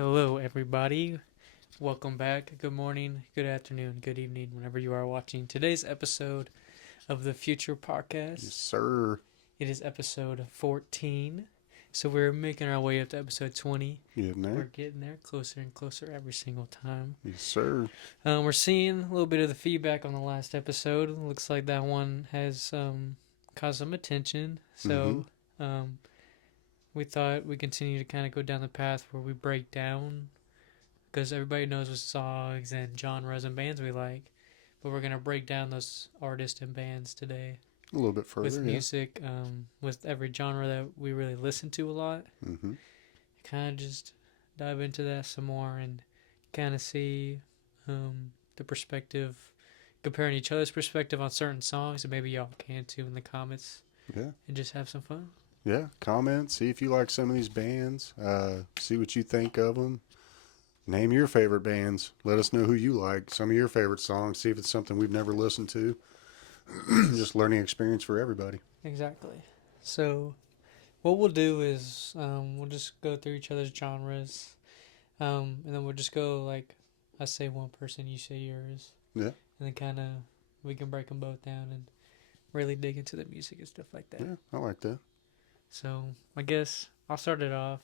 Hello, everybody. Welcome back. Good morning, good afternoon, good evening, whenever you are watching today's episode of the Future Yes, Podcast. sir. It is episode 14. So we're making our way up to episode 20. Getting We're there. getting there closer and closer every single time. Yes, sir. We're seeing a little bit of the feedback on the last episode. Looks like that one has caused some attention. Mm-hmm. Um, we thought we continue to kind of go down the path where we break down because everybody knows what songs and genres and bands we like. But we're gonna break down those artists and bands today A little bit with further, yeah. music, with every genre that we really listen to a lot. Mm-hmm. Kind of just dive into that some more and kind of see the perspective, comparing each other's perspective on certain songs, and maybe y'all can too in the comments Yeah. and just have some fun. Yeah. Comment. See if you like some of these bands. See what you think of them. Name your favorite bands. Let us know who you like. Some of your favorite songs. See if it's something we've never listened to. Just learning experience for everybody. Exactly. So what we'll do is we'll just go through each other's genres, and then we'll just go like I say one person, you say yours, Yeah. and then kind of we can break them both down and really dig into the music and stuff like that. Yeah. I like that. So I guess I'll start it off.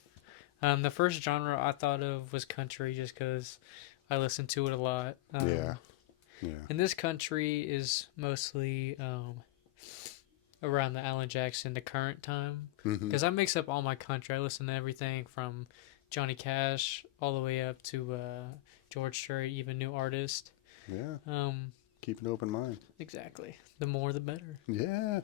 The first genre I thought of was country, just because I listen to it a lot. Yeah. Yeah. And this country is mostly around the Alan Jackson, the current time, Mm-hmm. because I mix up all my country. I listen to everything from Johnny Cash all the way up to George Strait, even new artists. Yeah. Um, Keep an open mind. exactly. The more, the better. Yeah.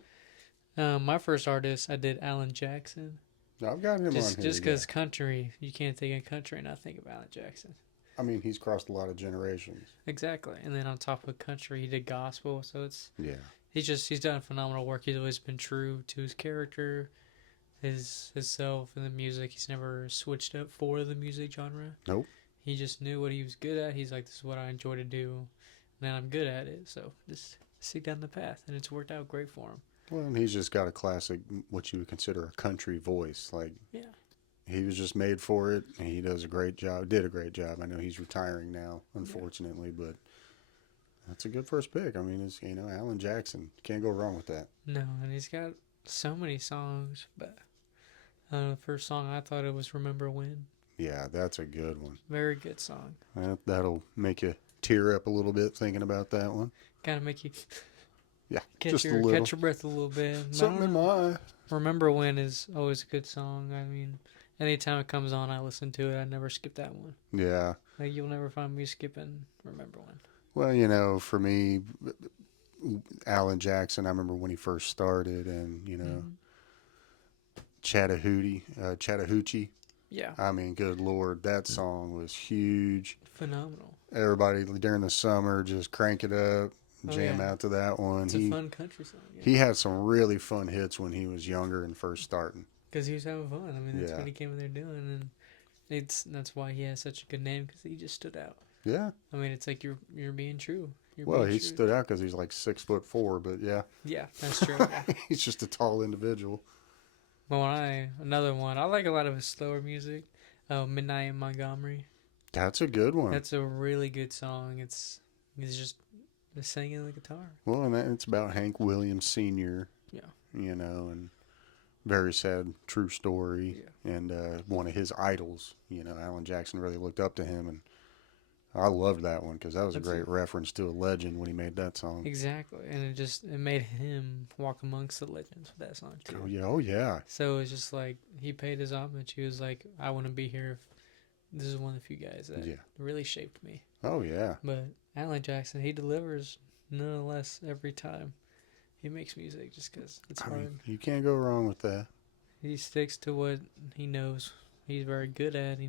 My first artist, I did Alan Jackson. I've got him on Just here. because country, you can't think of country and not think of Alan Jackson. I mean, he's crossed a lot of generations. Exactly. And then on top of country, he did gospel. So Yeah. he's done phenomenal work. He's always been true to his character, his self, and the music. He's never switched up for the music genre. Nope. He just knew what he was good at. He's like, this is what I enjoy to do, and I'm good at it. So just stick down the path, and it's worked out great for him. Well, and he's just got a classic, what you would consider a country voice. Like, Yeah. he was just made for it, and he does a great job. Did a great job. I know he's retiring now, unfortunately, but that's a good first pick. I mean, it's Alan Jackson. Can't go wrong with that. No, and he's got so many songs, but the first song I thought it was "Remember When." Yeah, that's a good one. Very good song. That'll make you tear up a little bit thinking about that one. Kind of make you Yeah, catch just a your little. catch your breath a little bit. I Something don't in know. my eye. "Remember When" is always a good song. I mean, anytime it comes on, I listen to it. I never skip that one. Yeah. Like you'll never find me skipping "Remember When." Well, for me, Alan Jackson, I remember when he first started, and, Mm-hmm. Chattahoochee. Yeah, I mean, good Lord, that song was huge. phenomenal. Everybody during the summer just crank it up, Oh jam yeah, out to that one. it's a fun country song. Yeah, He had some really fun hits when he was younger and first starting. because he was having fun. I mean, that's Yeah. what he came in there doing, and that's why he has such a good name because he just stood out. Yeah. I mean, it's like you're being true. You're Well, being he true. stood out because he's like 6'4", but yeah, Yeah, that's true. Yeah. he's just a tall individual. But another one, I like a lot of his slower music. "Midnight in Montgomery." That's a good one. That's a really good song. It's just the singing of the guitar. Well, and it's about Hank Williams Sr., Yeah. and very sad true story. Yeah. And one of his idols, Alan Jackson really looked up to him, and I loved that one because that was a That's great reference to a legend when he made that song. Exactly, and it made him walk amongst the legends with that song too. Oh yeah, oh yeah, So it's just like he paid his homage. He was like, I wouldn't be here if this is one of the few guys that yeah, really shaped me. oh yeah. But Alan Jackson, he delivers nonetheless every time he makes music, just because it's I hard. mean, you can't go wrong with that. He sticks to what he knows he's very good at. He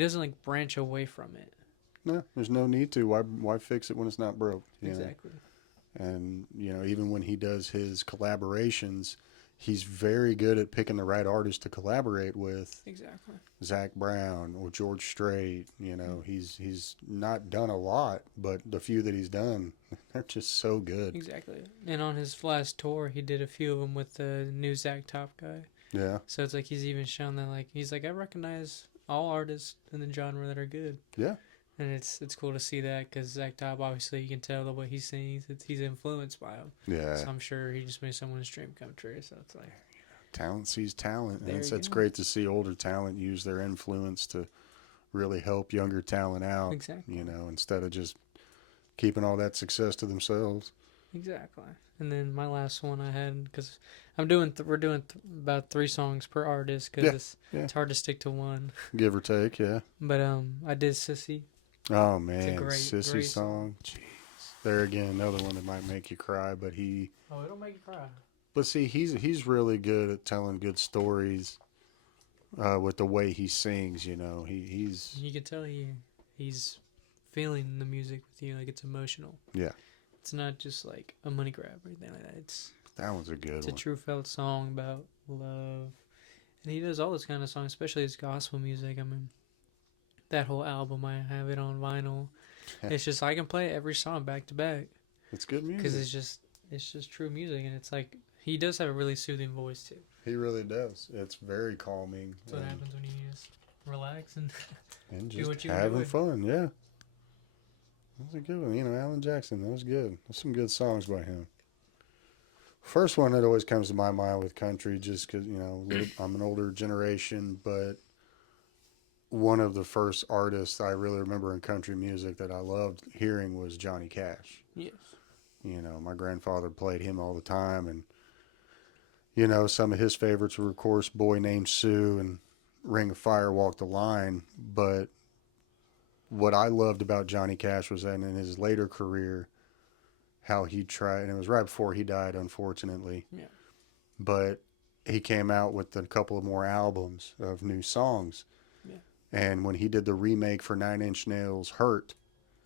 doesn't like branch away from it. No, there's no need to. Why fix it when it's not broke? Exactly. And even when he does his collaborations, he's very good at picking the right artist to collaborate with. Exactly. Zach Brown or George Strait. He's not done a lot, but the few that he's done, they're just so good. Exactly. And on his last tour, he did a few of them with the new Zach Top guy. Yeah, So it's like he's even shown that, like, he's like, I recognize all artists in the genre that are good. Yeah. And it's cool to see that because Zach Top, obviously, you can tell the way he sings. He's influenced by him. Yeah. So I'm sure he just made someone's dream come true. So it's like, Talent sees talent. And there it's, you it's go. great to see older talent use their influence to really help younger talent out, Exactly. instead of just keeping all that success to themselves. Exactly. And then my last one I had, because we're doing about 3 songs per artist because Yeah. Yeah. it's hard to stick to one. Give or take, yeah. But I did Sissy. Oh, It's a man. great, Sissy great song. song. Jeez. There again, another one that might make you cry, but Oh, it'll make you cry. but see, he's really good at telling good stories with the way he sings, he's, You can tell he's feeling the music with you, like it's emotional. yeah, It's not just like a money grab or anything like that. that one's a good It's a one. true felt song about love. And he does all this kind of songs, especially his gospel music. I mean, that whole album, I have it on vinyl. It's just I can play every song back to back It's good because music. it's just true music, and it's like he does have a really soothing voice too. He really does. It's very calming. That's what happens when you just relax and And do just what you having enjoy. fun, yeah. That's a good one. Alan Jackson, that was good. There's some good songs by him. First one that always comes to my mind with country, just because, I'm an older generation, but one of the first artists I really remember in country music that I loved hearing was Johnny Cash. Yes. My grandfather played him all the time, and, some of his favorites were, of course, Boy Named Sue and Ring of Fire, Walk the Line, but what I loved about Johnny Cash was that in his later career, how he tried, and it was right before he died, unfortunately. Yeah. But he came out with a couple of more albums of new songs. Yeah. And when he did the remake for Nine Inch Nails' Hurt,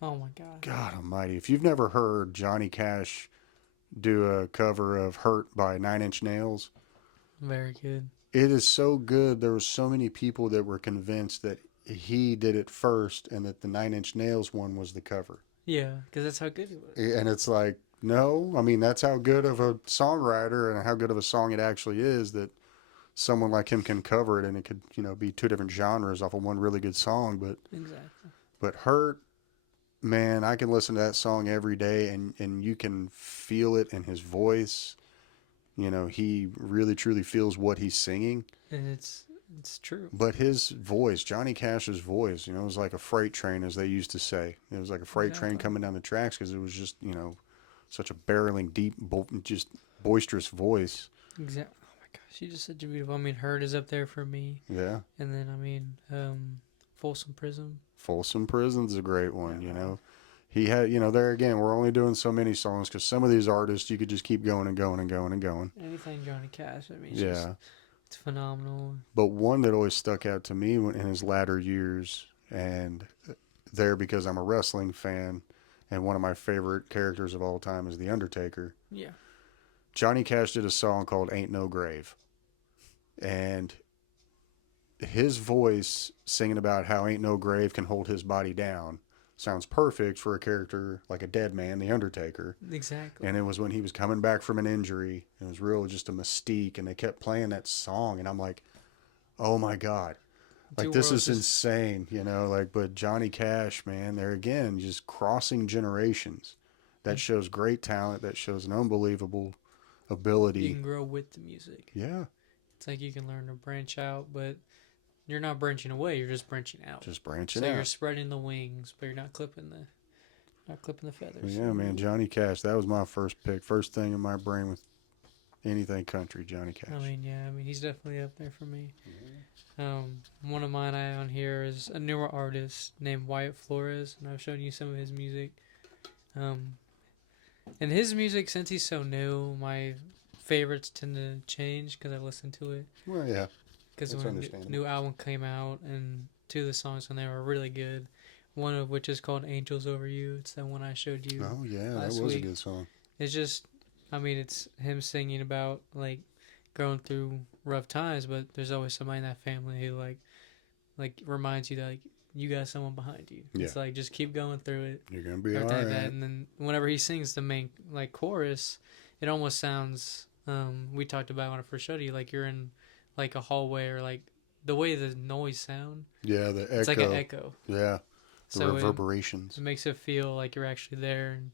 Oh my God. God almighty, if you've never heard Johnny Cash do a cover of Hurt by Nine Inch Nails, Very good. it is so good. There were so many people that were convinced that he did it first and that the Nine Inch Nails one was the cover. Yeah, because that's how good he was. And it's like, no, I mean, that's how good of a songwriter and how good of a song it actually is that someone like him can cover it, and it could, be two different genres off of one really good song. Exactly. But Hurt, man, I can listen to that song every day, and you can feel it in his voice. He really truly feels what he's singing. And it's true. But his voice, Johnny Cash's voice, it was like a freight train, as they used to say. It was like a freight train Exactly. coming down the tracks because it was just, such a barreling, deep, just boisterous voice. Exactly. Oh my gosh, you just said you're beautiful. I mean, Hurt is up there for me. Yeah. And then, I mean, Folsom Prison. Folsom Prison's a great one, Yeah. He had, there again, we're only doing so many songs because some of these artists, you could just keep going and going and going and going. Anything Johnny Cash, I mean, it's phenomenal. But one that always stuck out to me in his latter years, and there because I'm a wrestling fan, and one of my favorite characters of all time is The Undertaker. Yeah. Johnny Cash did a song called Ain't No Grave. And his voice singing about how ain't no grave can hold his body down sounds perfect for a character like a dead man, The Undertaker. Exactly. And it was when he was coming back from an injury. It was real just a mystique, and they kept playing that song, and I'm like, oh my God. Like, this is insane, but Johnny Cash, man, there again, just crossing generations. That shows great talent. That shows an unbelievable ability. You can grow with the music. Yeah. It's like you can learn to branch out, but you're not branching away. You're just branching out. Just branching so out. You're spreading the wings, but you're not clipping the feathers. Yeah, man, Johnny Cash. That was my first pick. First thing in my brain with anything country, Johnny Cash. I mean, he's definitely up there for me. One of mine I have on here is a newer artist named Wyatt Flores, and I've shown you some of his music. And his music, since he's so new, my favorites tend to change because I listen to it. Well, yeah. Because when the new album came out, and 2 of the songs on there were really good. One of which is called "Angels Over You." It's the one I showed you. Oh yeah, that was week. a good song. It's just, I mean, it's him singing about like going through rough times, but there's always somebody in that family who like reminds you that like you got someone behind you. Yeah. It's like just keep going through it. You're gonna be everything all like right. that. And then whenever he sings the main like chorus, it almost sounds. We talked about when I first showed you, like you're in like a hallway or like the way the noise sound, Yeah, the it's like an echo. echo. Yeah, the So reverberations. it makes it feel like you're actually there, and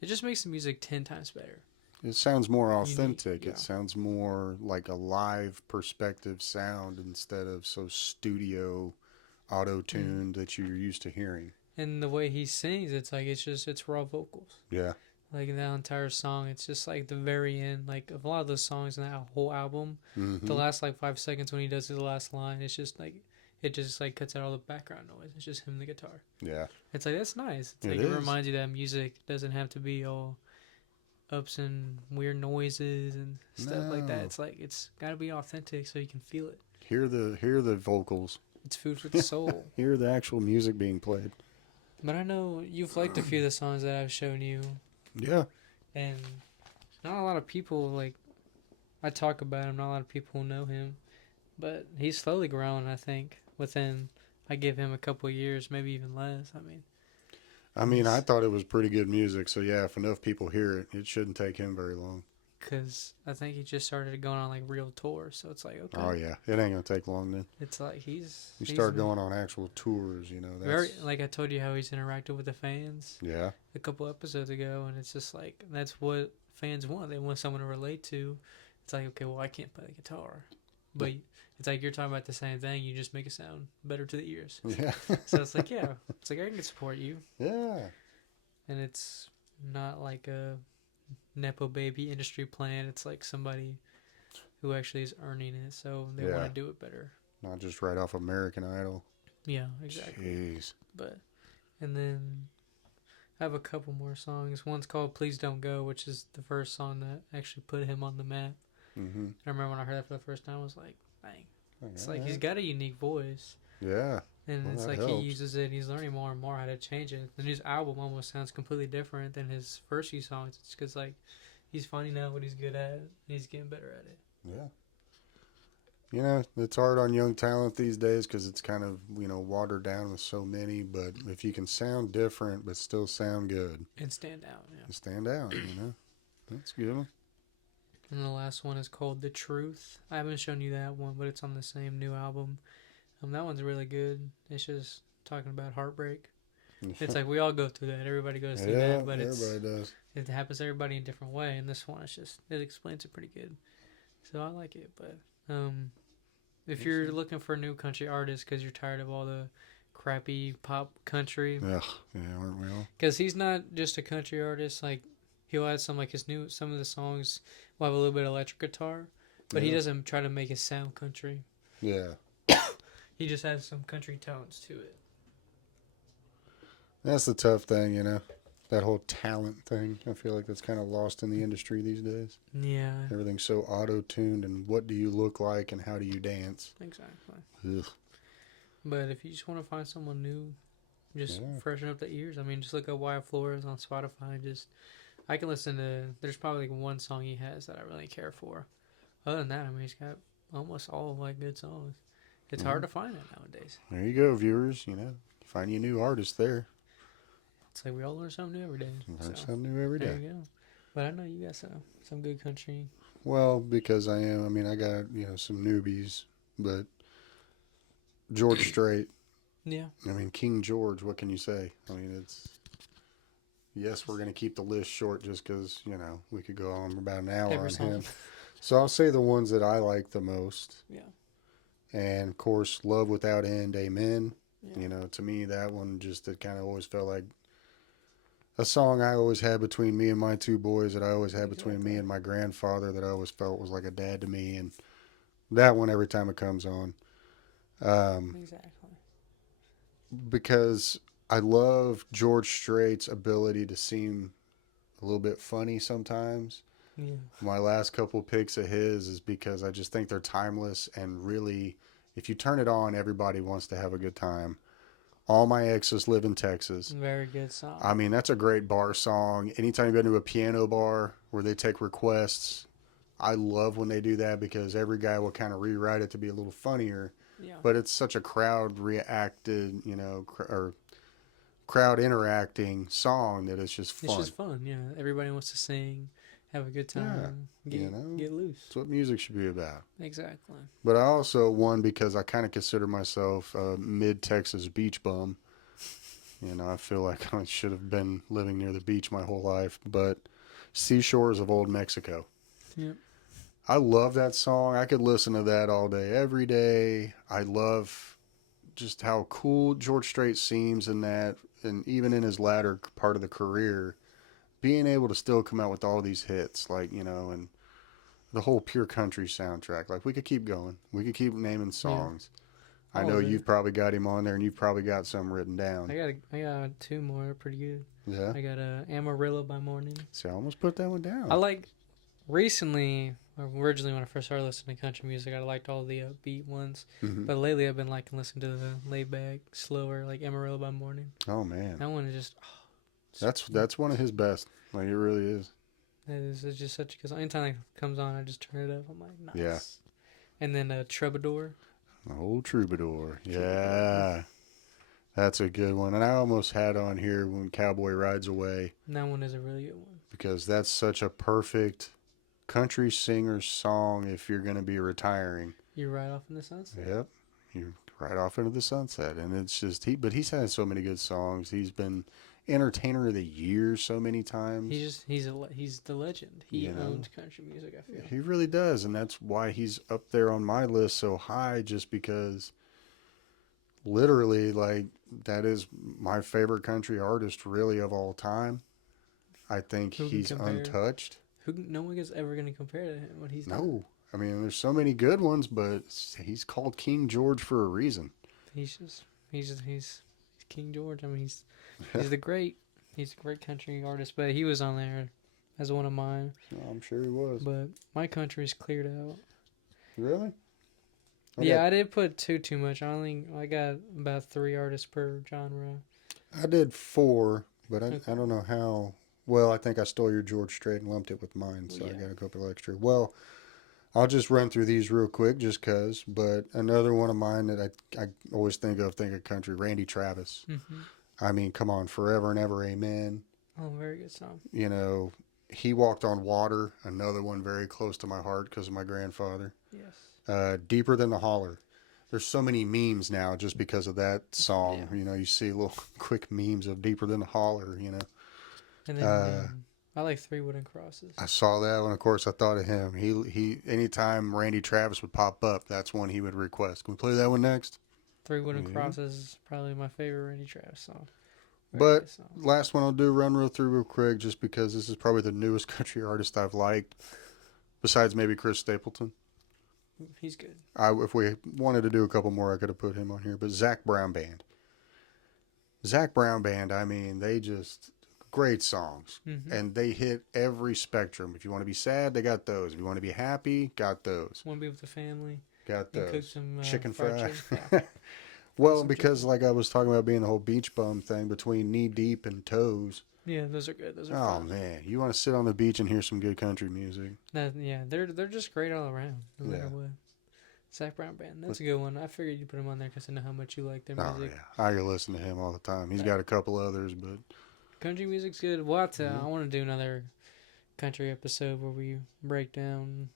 it just makes the music 10 times better. It sounds more Unique, authentic. It yeah. sounds more like a live perspective sound instead of so studio auto Mm. tuned that you're used to hearing. And the way he sings, it's like it's raw vocals. Yeah. Like that entire song, it's just like the very end. Like of a lot of those songs in that whole album, the Mm-hmm. last like 5 seconds when he does his last line, it's just like it just like cuts out all the background noise. It's just him and the guitar. Yeah. It's like that's nice. It's It like it is. reminds you that music doesn't have to be all ups and weird noises and stuff like that. No. It's like it's got to be authentic so you can feel it. Hear the vocals. It's food for the soul. Hear the actual music being played. But I know you've liked a few of the songs that I've shown you, Yeah. and not a lot of people like. I talk about him. Not a lot of people know him, but he's slowly growing. I think within, I give him a couple of years, maybe even less. I mean, I thought it was pretty good music, so yeah, if enough people hear it, it shouldn't take him very long. Because I think he just started going on like real tours, so it's like okay, Oh yeah, it ain't gonna take long then. it's like You he's start going on actual tours, that's very like I told you how he's interacted with the fans yeah, a couple episodes ago, and it's just like that's what fans want. They want someone to relate to. It's like okay, well I can't play the guitar, but it's like you're talking about the same thing. You just make it sound better to the ears. yeah, So it's like yeah, it's like I can support you, yeah, and it's not like a nepo baby industry plan. It's like somebody who actually is earning it, so they want yeah. to do it better. Not just right off American Idol. Yeah, exactly. Jeez. But and then I have a couple more songs. One's called "Please Don't Go," which is the first song that actually put him on the map. Mm-hmm. I remember when I heard that for the first time, I was like, "Dang!" It's like Alright. he's got a unique voice, Yeah. and Well, it's that like he helps. uses it. And he's learning more and more how to change it. The new album almost sounds completely different than his first few songs. It's because like he's finding out what he's good at, and he's getting better at it. Yeah. It's hard on young talent these days because it's kind of, watered down with so many. But if you can sound different but still sound good, And stand out, yeah. and stand out, that's good. And the last one is called "The Truth." I haven't shown you that one, but it's on the same new album. That one's really good. It's just talking about heartbreak. It's like we all go through that. Everybody goes through Yeah, that, but everybody does. it happens to everybody in a different way. And this one, it explains it pretty good. So I like it. But if you're looking for a new country artist because you're tired of all the crappy pop country, Ugh, yeah, aren't we all? because he's not just a country artist. Like he'll add some like some of the songs will have a little bit of electric guitar, but he Yeah. doesn't try to make it sound country. Yeah. He just has some country tones to it. That's the tough thing, that whole talent thing. I feel like that's kind of lost in the industry these days. Yeah, Everything's so auto-tuned, and what do you look like and how do you dance? exactly. Ugh. But if you just want to find someone new, just Yeah. freshen up the ears. I mean, just look up Wyatt Flores on Spotify. And I can listen to. There's probably like one song he has that I really care for. Other than that, I mean, he's got almost all like good songs. It's hard to find that nowadays. There you go, viewers. Find you a new artist there. It's like we all learn something new every day. Learn So something new every there day. you go. But I know you got some good country. Well, because I got, some newbies, but George Strait, Yeah, King George, what can you say? Yes, we're going to keep the list short just because, we could go on about an hour every on song. him. So I'll say the ones that I like the most. Yeah. And of course, Love Without End, Amen. Yeah. To me, that one it kind of always felt like a song I always had between me and my two boys, that I always had between me and my grandfather, that I always felt was like a dad to me. And that one, every time it comes on. Exactly. Because I love George Strait's ability to seem a little bit funny sometimes. Yeah. My last couple picks of his is because I just think they're timeless, and really, if you turn it on, everybody wants to have a good time. All My Exes Live in Texas. Very good song. That's a great bar song. Anytime you've been to a piano bar where they take requests, I love when they do that because every guy will kind of rewrite it to be a little funnier. Yeah. But it's such a crowd reacted, or crowd interacting song that it's just fun. It's just fun. Yeah. Everybody wants to sing, have a good Yeah, time, you know, get loose. that's what music should be about. Exactly. But I also won because I kind of consider myself a mid-Texas beach bum. You know, I feel like I should have been living near the beach my whole life. But Seashores of Old Mexico. Yep. I love that song. I could listen to that all day, every day. I love just how cool George Strait seems in that, and even in his latter part of the career, being able to still come out with all these hits, like, you know, and the whole Pure Country soundtrack. Like, we could keep going. We could keep naming Yeah. songs. I All know of it. you've probably got him on there, and you've probably got some written down. I got two more pretty good. Yeah. I got Amarillo by Morning. See, I almost put that one down. I like recently, or originally when I first started listening to country music, I liked all the upbeat ones. Mm-hmm. But lately, I've been liking listening to the laid back, slower, like Amarillo by Morning. Oh man, That one is just that's one of his best. Like, it really is. that is it's just such because anytime it comes on, I just turn it up. I'm like, nice. Yeah. And then Troubadour. Old Troubadour. Yeah. That's a good one. And I almost had on here When Cowboy Rides Away, And that one is a really good one. because that's such a perfect country singer song if you're going to be retiring. You ride off in the sunset. Yep. You're right off into the sunset. And it's just, but he's had so many good songs. He's been Entertainer of the Year so many times. He's the legend. He owns country music. I feel He really does. And that's why he's up there on my list so high, just because literally, like, that is my favorite country artist really of all time. I think he's untouched. No one is ever going to compare to him what he's done. No. I mean, there's so many good ones, but he's called King George for a reason. He's King George. I mean, he's he's a great country artist. But he was on there as one of mine. Oh, I'm sure he was. But my country's cleared out. Really? Yeah, I did put too much. I got about 3 artists per genre. I did 4, but I don't know how. Well, I think I stole your George Strait and lumped it with mine, so yeah. I got a couple extra. Well, I'll just run through these real quick just because. But another one of mine that I always think of country, Randy Travis. Mm-hmm. I mean, come on, Forever and Ever, Amen. Oh, very good song. You know, He Walked on Water, another one very close to my heart because of my grandfather. Yes. Deeper Than the Holler. There's so many memes now just because of that song. Yeah. You know, you see little quick memes of Deeper Than the Holler, you know. And then I like 3 Wooden Crosses. I saw that one. Of course, I thought of him. He anytime Randy Travis would pop up, that's one he would request. Can we play that one next? 3 Wooden Crosses is probably my favorite Randy Travis song. But last one I'll do, run through real quick, just because this is probably the newest country artist I've liked, besides maybe Chris Stapleton. He's good. If we wanted to do a couple more, I could have put him on here. But Zac Brown Band. Zac Brown Band, I mean, they just... great songs. Mm-hmm. And they hit every spectrum. If you want to be sad, they got those. If you want to be happy, got those. Want to be with the family, got those. Cook some chicken fry. Yeah. Well, because chicken. Like I was talking about being the whole beach bum thing between Knee Deep and Toes. Yeah, those are good. Those are fun. Man, you want to sit on the beach and hear some good country music. They're just great all around, no matter what. Zac Brown Band, that's a good one. I figured you'd put him on there because I know how much you like their music. Oh yeah, I can listen to him all the time. He's got a couple others, but country music's good. Well, I want to do another country episode where we break down.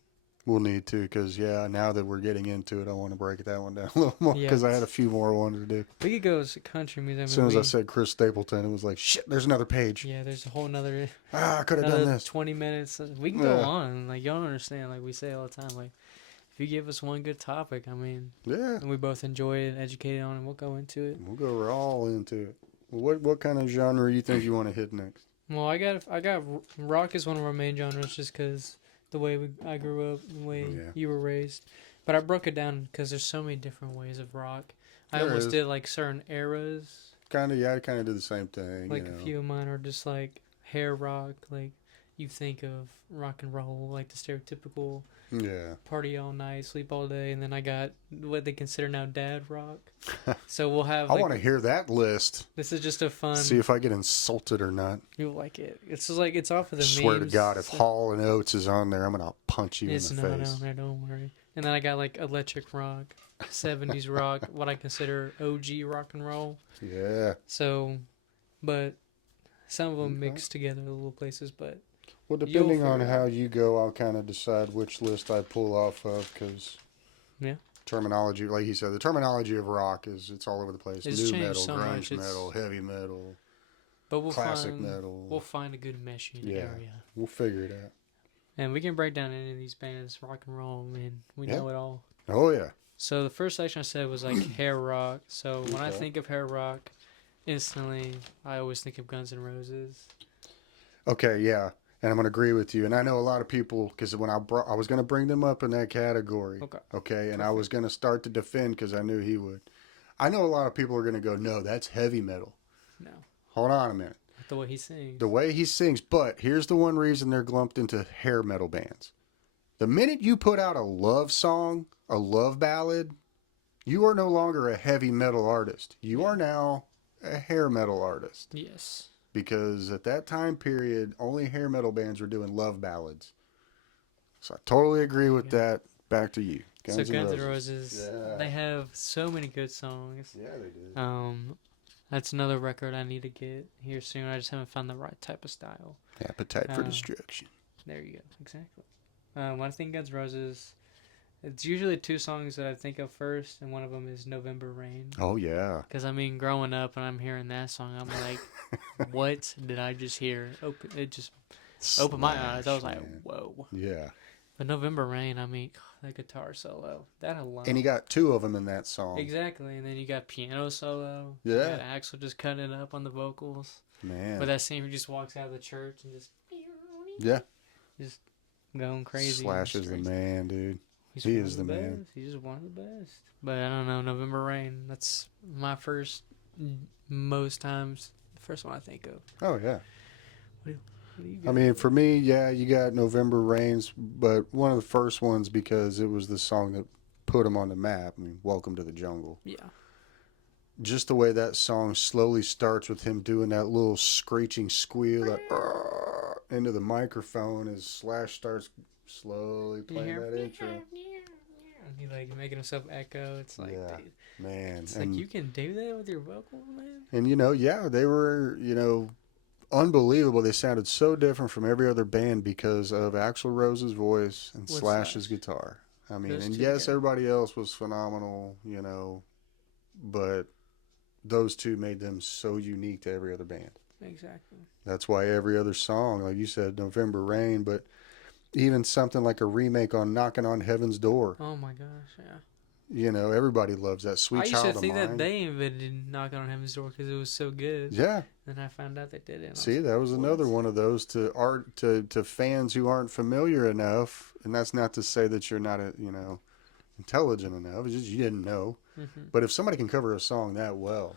We'll need to, because now that we're getting into it, I want to break that one down a little more, because I had a few more I wanted to do. We could go country music. As soon as I said Chris Stapleton, it was like, shit, there's another page. Yeah, there's a whole nother. I could have done this. 20 minutes. We can go on. Like, y'all don't understand. Like we say all the time. Like, if you give us one good topic, I mean, and we both enjoy it, educated on it, we'll go into it. We'll go all into it. What kind of genre you think you want to hit next? Well, I got rock is one of our main genres, just because the way I grew up, the way you were raised. But I broke it down because there's so many different ways of rock. I almost did like certain eras. I kind of did the same thing. Like a few of mine are just like hair rock, like you think of rock and roll, like the stereotypical party all night, sleep all day, and then I got what they consider now dad rock. So we'll have. I want to hear that list. This is just a fun. See if I get insulted or not. You'll like it. It's just like it's off of the memes. Swear to God, if Hall and Oates is on there, I'm gonna punch you in the face. It's not on there. Don't worry. And then I got like electric rock, 70s rock, what I consider OG rock and roll. Yeah. So, but some of them mix together in little places, but. Well, You'll depending on figure it how out. you go, I'll kind of decide which list I pull off of because Yeah. terminology, like he said, the terminology of rock it's all over the place. It's New changed metal, so much. grunge It's metal, heavy metal, but classic metal. we'll find a good meshing Yeah, area, we'll figure it out. and we can break down any of these bands. Rock and roll, man, we Yeah. know it all. Oh yeah. So the first section I said was like hair rock. So when I Okay. think of hair rock, instantly I always think of Guns N' Roses. Okay, yeah, and I'm gonna agree with you. And I know a lot of people because when I was gonna bring them up in that category. Okay. Okay, and Perfect. I was gonna start to defend because I knew he would. I know a lot of people are gonna go, no, that's heavy metal. No, Hold on a minute. not the way he sings. The way he sings, but here's the one reason they're lumped into hair metal bands. The minute you put out a love song, a love ballad, you are no longer a heavy metal artist. You are now a hair metal artist. Yes. Because at that time period, only hair metal bands were doing love ballads. So I totally agree with that. Back to you. Guns N' Roses. Yeah. They have so many good songs. Yeah, they did. That's another record I need to get here soon. I just haven't found the right type of style. Appetite for Destruction. There you go. Exactly. When I think Guns N' Roses, it's usually two songs that I think of first, and one of them is November Rain. Oh, yeah. Because, I mean, growing up and I'm hearing that song, I'm like, what did I just hear? It just opened my eyes. I was like, whoa. Yeah. But November Rain, I mean, that guitar solo, that alone. And you got two of them in that song. Exactly. And then you got piano solo. Yeah. You got Axel just cutting it up on the vocals. Man. But that scene where he just walks out of the church and just... Yeah. Just going crazy. Slash is the man, dude. He is the man. He's just one of the best. But I don't know, November Rain, that's my first, most times, the first one I think of. Oh, yeah. What do you got? I mean, for me, yeah, you got November Rains, but one of the first ones because it was the song that put them on the map. I mean, Welcome to the Jungle. Yeah. Just the way that song slowly starts with him doing that little screeching squeal like, into the microphone as Slash starts slowly playing that intro. He like making himself echo. It's like, Yeah, dude, man. it's like you can do that with your vocals, man. And yeah, they were, unbelievable. They sounded so different from every other band because of Axl Rose's voice and Slash's guitar. I mean, and yes, everybody else was phenomenal, but those two made them so unique to every other band. Exactly. That's why every other song, like you said, November Rain, but even something like a remake on Knocking on Heaven's Door. Oh my gosh, yeah. Everybody loves that Sweet Child of Mine. I used to think that they invented Knocking on Heaven's Door because it was so good. Yeah. And I found out they did it. See, that was another one of those to fans who aren't familiar enough, and that's not to say that you're not intelligent enough. It's just you didn't know. Mm-hmm. But if somebody can cover a song that well,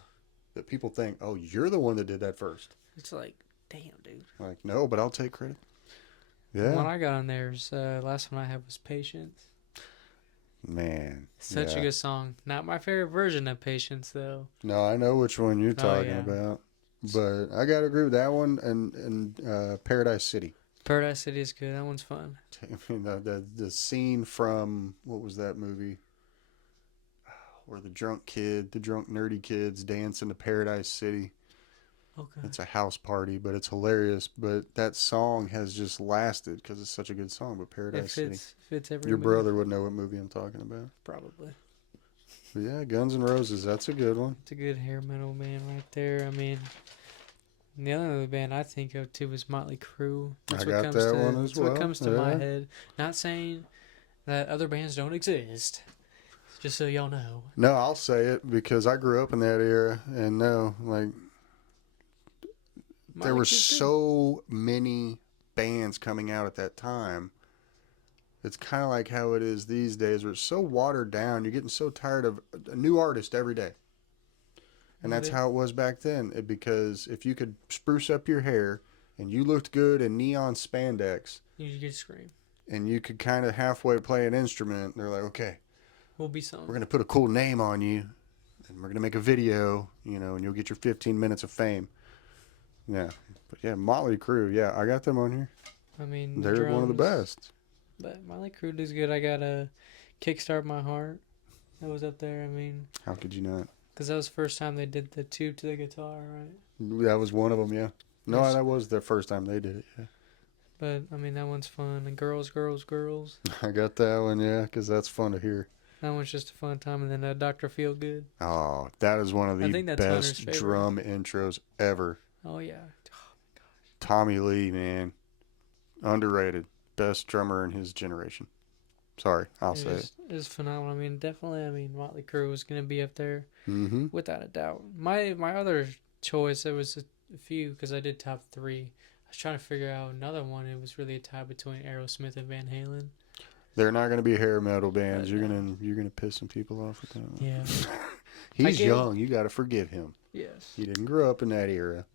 that people think, oh, you're the one that did that first. It's like, damn, dude. Like, no, but I'll take credit. Yeah. The one I got on there is last one I had was Patience. Man. Such a good song. Not my favorite version of Patience, though. No, I know which one you're talking about. But I got to agree with that one and Paradise City. Paradise City is good. That one's fun. I mean, the scene from, what was that movie? Where the drunk nerdy kids dance into Paradise City. Okay. It's a house party, but it's hilarious. But that song has just lasted because it's such a good song. But Paradise City. Fits every Your brother would know what movie I'm talking about. Probably. But yeah, Guns N' Roses. That's a good one. It's a good hair metal band right there. I mean, the other band I think of too is Motley Crue. That's one as well. That's what comes to my head. Not saying that other bands don't exist. Just so y'all know. No, I'll say it because I grew up in that era, and there were so many bands coming out at that time. It's kind of like how it is these days, where it's so watered down. You're getting so tired of a new artist every day. And that's how it was back then. Because if you could spruce up your hair and you looked good in neon spandex, you could scream. And you could kind of halfway play an instrument, they're like, okay, we'll be something. We're going to put a cool name on you, and we're going to make a video, and you'll get your 15 minutes of fame. Yeah. But yeah, Motley Crue, yeah, I got them on here. I mean, they're one of the best. But Motley Crue does good. I got a Kickstart My Heart. That was up there. I mean, how could you not? Because that was the first time they did the tube to the guitar, right? That was one of them, yeah. No, that was the first time they did it, yeah. But I mean, that one's fun. And girls, girls, girls. I got that one, yeah, because that's fun to hear. That one's just a fun time. And then Doctor Feelgood. Oh, that is one of I the think that's Hunter's best favorite. drum intros ever. Oh yeah. Tommy Lee, man, underrated, best drummer in his generation. Sorry, I'll say it. It is phenomenal. I mean, definitely. I mean, Motley Crue is gonna be up there Mm-hmm. without a doubt. My other choice, there was a few because I did top three. I was trying to figure out another one. It was really a tie between Aerosmith and Van Halen. They're not going to be hair metal bands. But, you're gonna piss some people off with that one. Yeah. He's young. You got to forgive him. Yes. He didn't grow up in that era.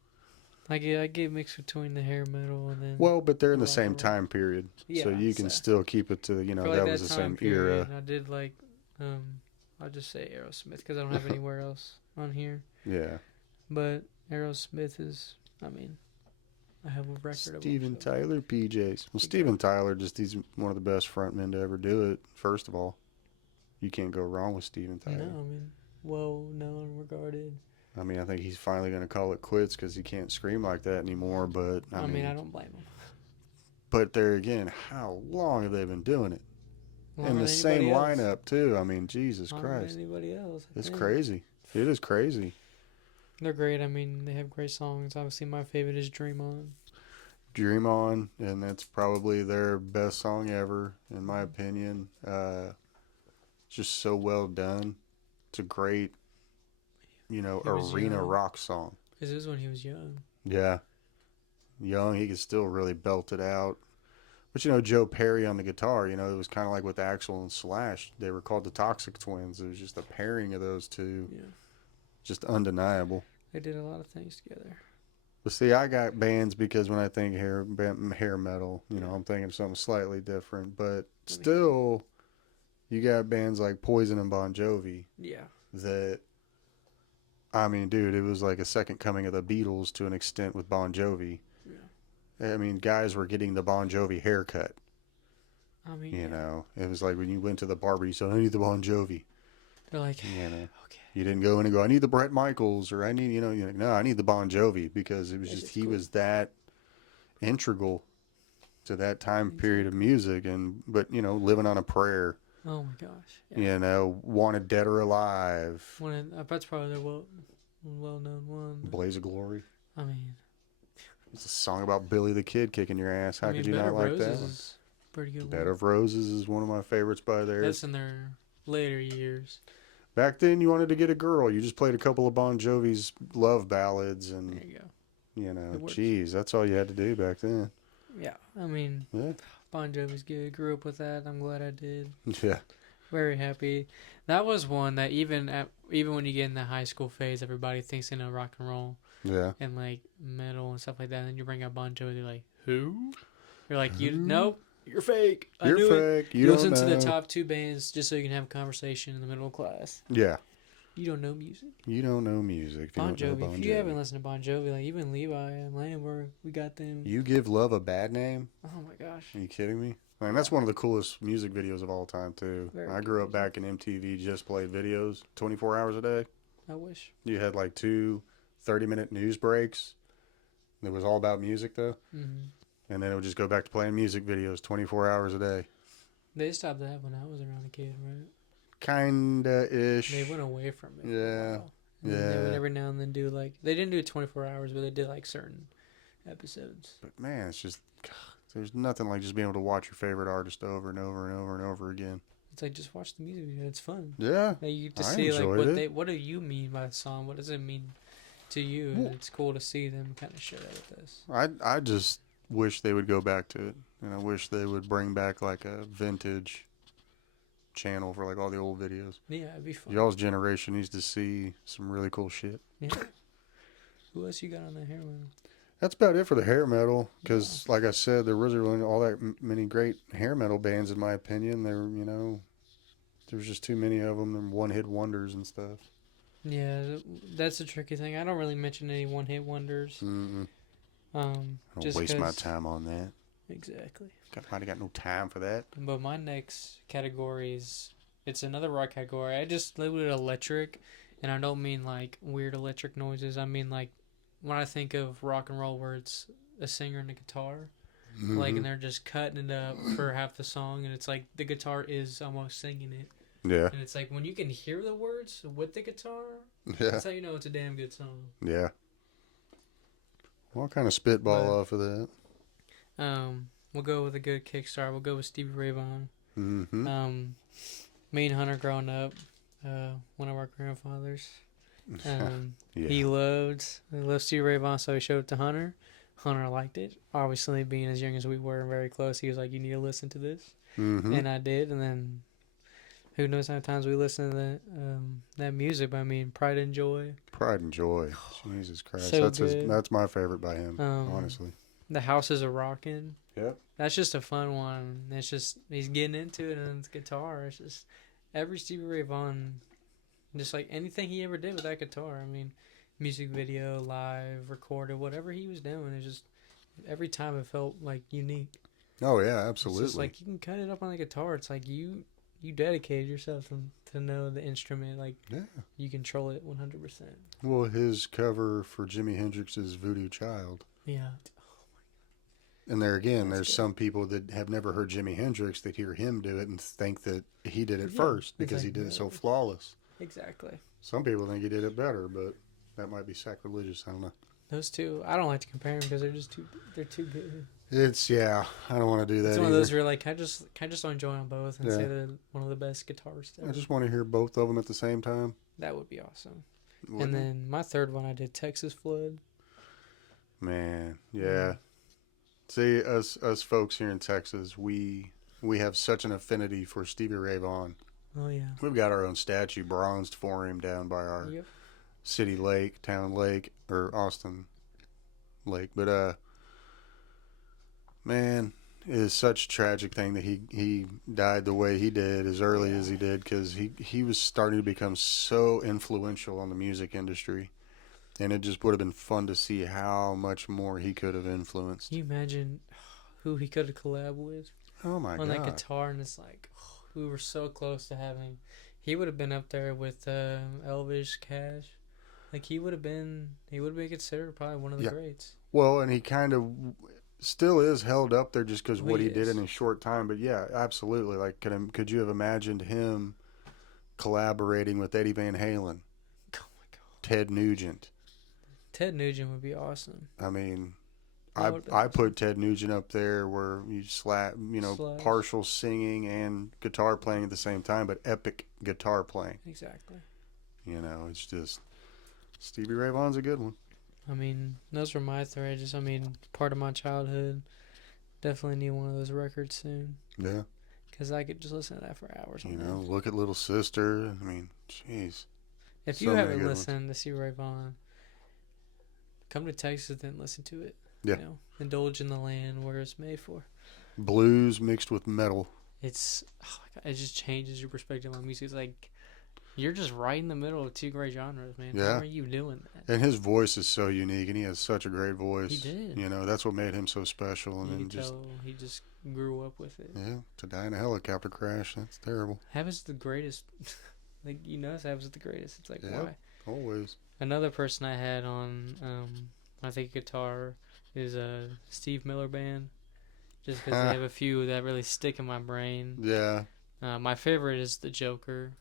I get mixed between the hair metal and then. Well, but they're in the rock same and roll. time period, Yeah, so you can still keep it to for that like was the time same period, era. I did like, I'll just say Aerosmith because I don't have anywhere else on here. Yeah. But Aerosmith is, I mean, I have a record of Steven them, so. Tyler, PJs. Well, Steven Tyler, he's one of the best frontmen to ever do it. First of all, you can't go wrong with Steven Tyler. No, I mean, well known, regarded. I mean, I think he's finally going to call it quits because he can't scream like that anymore. But I mean, I don't blame him. But there again, how long have they been doing it? Longer In the than same anybody else. lineup too. I mean, Jesus Longer than Christ, anybody else. I it's think. crazy. It is crazy. They're great. I mean, they have great songs. Obviously, my favorite is "Dream On." Dream On, and that's probably their best song ever, in my opinion. Just so well done. It's a great, arena young. rock song. This is when he was young. Yeah. Young, he could still really belt it out. But, Joe Perry on the guitar, it was kind of like with Axl and Slash. They were called the Toxic Twins. It was just a pairing of those two. Yeah. Just undeniable. They did a lot of things together. But see, I got bands because when I think hair metal, I'm thinking of something slightly different. But still, you got bands like Poison and Bon Jovi. Yeah. That, I mean, dude, it was like a second coming of the Beatles to an extent with Bon Jovi. Yeah. I mean, guys were getting the Bon Jovi haircut. I mean, it was like when you went to the barber, you said, I need the Bon Jovi. They're like, okay. You didn't go in and go, I need the Bret Michaels, or I need, you're like, no, I need the Bon Jovi, because it was just, he was that integral to that time period of music, but living on a prayer. Oh my gosh. Yeah. Wanted Dead or Alive. That's probably their well-known one. Blaze of Glory. I mean, it's a song about Billy the Kid kicking your ass. How could you Bed not of like Roses that one? is pretty good. Bed of Roses is one of my favorites by theirs. That's in their later years. Back then, you wanted to get a girl. You just played a couple of Bon Jovi's love ballads, and There you go. geez, that's all you had to do back then. Yeah, I mean, Yeah. Bon Jovi's good. Grew up with that. I'm glad I did. Yeah. Very happy. That was one that even when you get in the high school phase, everybody thinks rock and roll. Yeah. And like metal and stuff like that. And then you bring out Bon Jovi, they're like, who? You're like, nope, you're fake. You're fake. You listen don't know. to the top two bands just so you can have a conversation in the middle of class. Yeah. You don't know music. You don't know music. Bon Jovi. If you haven't listened to Bon Jovi, like even Levi and Landberg, we got them. You Give Love a Bad Name? Oh my gosh. Are you kidding me? Man, that's one of the coolest music videos of all time, too. I grew up back in MTV, just played videos 24 hours a day. I wish. You had like 2 30-minute news breaks. It was all about music, though. Mm-hmm. And then it would just go back to playing music videos 24 hours a day. They stopped that when I was around a kid, right? Kinda-ish. They went away from it. Yeah. Yeah. They would every now and then do like, they didn't do 24 hours, but they did like certain episodes. But man, it's just, there's nothing like just being able to watch your favorite artist over and over and over and over again. It's like, just watch the music video. It's fun. Yeah. Like, you get to see like what do you mean by the song? What does it mean to you? And it's cool to see them kind of share that with us. I just wish they would go back to it. And I wish they would bring back like a vintage channel for like all the old videos. Yeah, it'd be fun. Y'all's generation needs to see some really cool shit. Yeah. Who else you got on the hair one? That's about it for the hair metal. Because, like I said, there wasn't really all that many great hair metal bands, in my opinion. There was just too many of them. They're one-hit wonders and stuff. Yeah, that's a tricky thing. I don't really mention any one-hit wonders. Mm-mm. I don't Just waste my time on that. Exactly. I got no time for that. But my next category it's another rock category. I just labeled it electric, and I don't mean like weird electric noises. I mean like when I think of rock and roll where it's a singer and a guitar. like, Mm-hmm. and they're just cutting it up for half the song, and it's like the guitar is almost singing it, Yeah. and it's like when you can hear the words with the guitar, Yeah. that's how you know it's a damn good song. Yeah. Well, I'll kind of spitball But off of that. we'll go with a good kickstart. We'll go with Stevie Ray Vaughan. Mm-hmm. Um, Me and Hunter growing up, one of our grandfathers, Yeah. he loved Stevie Ray Vaughan, so he showed it to Hunter. Hunter liked it. Obviously, being as young as we were and very close, he was like, "You need to listen to this," Mm-hmm. and I did. And then, who knows how many times we listened to that music? But I mean, Pride and Joy, Pride and Joy. Jesus Christ. so good. That's my favorite by him, Um, honestly. the House is a Rockin'. Yep. That's just a fun one. It's just he's getting into it and it's guitar. It's just every Stevie Ray Vaughan, just like anything he ever did with that guitar. I mean, music video, live, recorded, whatever he was doing. It's just every time it felt like unique. Oh yeah, It's absolutely. just like you can cut it up on the guitar. It's like you dedicated yourself to know the instrument. Like Yeah. you control it 100%. Well, his cover for Jimi Hendrix's Voodoo Child. Yeah. And there again, That's there's good. some people that have never heard Jimi Hendrix that hear him do it and think that he did it Yeah, first it's because he like, did it so no. flawless. Exactly. Some people think he did it better, but that might be sacrilegious. I don't know. Those two, I don't like to compare them because they're too good. Yeah, I don't want to do that It's one either. of those where like, can I just enjoy them both and Yeah. say they're one of the best guitarists I ever? just want to hear both of them at the same time. That would be awesome. Wouldn't And it? then my third one, I did Texas Flood. Man, yeah. See, us folks here in Texas, we have such an affinity for Stevie Ray Vaughan. Oh yeah. We've got our own statue bronzed for him down by our Yep. city lake, town lake, or Austin Lake. But man, it is such a tragic thing that he died the way he did as early as he did, because he was starting to become so influential on the music industry, and it just would have been fun to see how much more he could have influenced. Can you imagine who he could have collabed with Oh my on that god! guitar? And it's like, we were so close to having. He would have been up there with Elvis, Cash. Like he would have been considered probably one of the Yeah. greats. Well, and he kind of still is held up there just because Well, what he he did is. in a short time. But yeah, absolutely. Like, could you have imagined him collaborating with Eddie Van Halen, Oh my god. Ted Nugent? Ted Nugent would be awesome. I mean, That would be I awesome. put Ted Nugent up there where you Slash. partial singing and guitar playing at the same time, but epic guitar playing. Exactly. It's just Stevie Ray Vaughan's a good one. I mean, those were my three. I mean, part of my childhood. Definitely need one of those records soon. Yeah. Because I could just listen to that for hours. On end. Look at Little Sister. I mean, jeez. If so you many haven't good ones. listened to Stevie Ray Vaughan, come to Texas and listen to it. Yeah. Indulge in the land where it's made for. Blues mixed with metal. It's, oh my God, it just changes your perspective on music. It's like, you're just right in the middle of two great genres, man. Yeah. How are you doing that? And his voice is so unique, and he has such a great voice. He did. That's what made him so special. And You then can tell he just grew up with it. yeah, to die in a helicopter crash, that's terrible. Heaven's the greatest. Like, Heaven's the greatest. It's like, Yeah. why? Always. Another person I had on, I think guitar is Steve Miller Band. Just because they have a few that really stick in my brain. Yeah. My favorite is the Joker.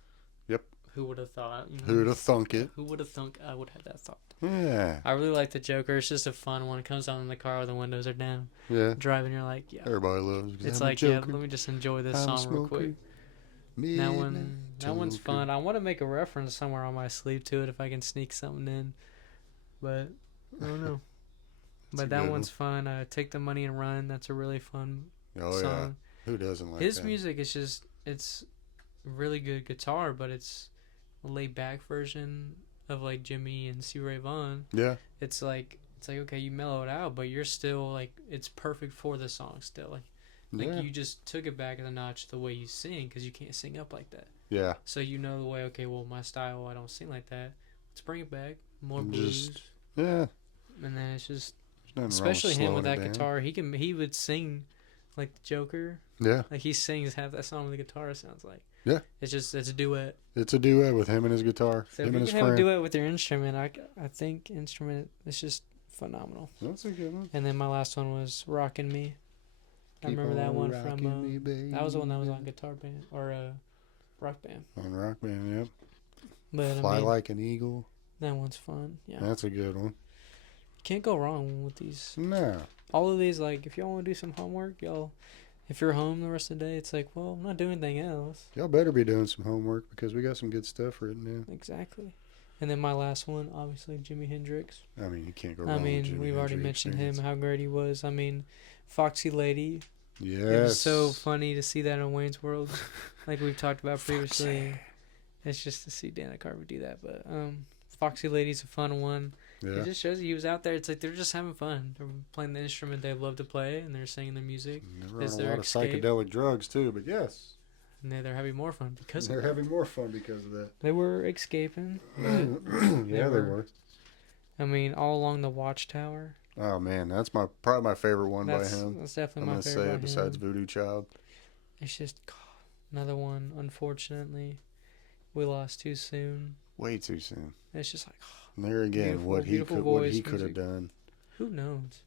Yep. Who would have thought? Who'd have thunk it? Who would have thunk I would have that thought? Yeah. I really like the Joker. It's just a fun one. It comes on in the car when the windows are down. Yeah. Driving, you're like, yeah. Everybody loves it. It's I'm a like, yeah, joker. let me just enjoy this I'm a song real quick. smoker. That one's Joker. fun. I want to make a reference somewhere on my sleeve to it if I can sneak something in, but I don't know. That's a But that good one's fun. Take the Money and Run. That's a really fun Oh yeah. song. Who doesn't like His that? music is just, it's really good guitar, but it's a laid back version of like Jimmy and C. Ray Vaughan. Yeah. It's like okay, you mellow it out, but you're still like, it's perfect for the song still. Like Yeah. you just took it back a notch the way you sing, because you can't sing up like that. Yeah. So the way, okay, well, my style, I don't sing like that. Let's bring it back, more And blues, just- Yeah. and then it's just, There's nothing especially wrong him with that slowing it down. guitar. He would sing like the Joker. Yeah. Like he sings half that song with the guitar. It sounds like. Yeah. It's a duet. It's a duet with him and his guitar. So him if and you his can have a friend. duet with your instrument, I think instrument is just phenomenal. That's a good one. And then my last one was "Rockin' Me." I Keep remember that on one from rocking me, that was the one that was baby. on Guitar Band or Rock Band. On Rock Band, yep. But I Fly mean, Like an Eagle. that one's fun. Yeah, That's a good one. can't go wrong with these. No. All of these, like, if y'all want to do some homework, y'all. If you're home the rest of the day, it's like, well, I'm not doing anything else. Y'all better be doing some homework because we got some good stuff written down. Exactly. And then my last one, obviously, Jimi Hendrix. I mean, you can't go I wrong with mean, Jimi we've already Hendrix, mentioned him, fans. how great he was. I mean, Foxy Lady. It was so Yes. funny to see that in Wayne's World, like we've talked about previously. Foxy. It's just to see Dana Carvey do that. But Foxy Lady's a fun one. Yeah. It just shows he was out there. It's like they're just having fun. They're playing the instrument they love to play, and they're singing their music. And they were It's on a their lot of escape. psychedelic drugs too, but yes. And they're having more fun because They're of that. having more fun because of that. They were escaping. Yeah, they were. I mean, all along the Watchtower. Oh man, that's probably my favorite one by him. That's definitely I'm my gonna favorite. say by it besides him. Voodoo Child. It's just another one. Unfortunately, we lost too soon. Way too soon. It's just like And there again, what he beautiful could voice, have music. done. Who knows?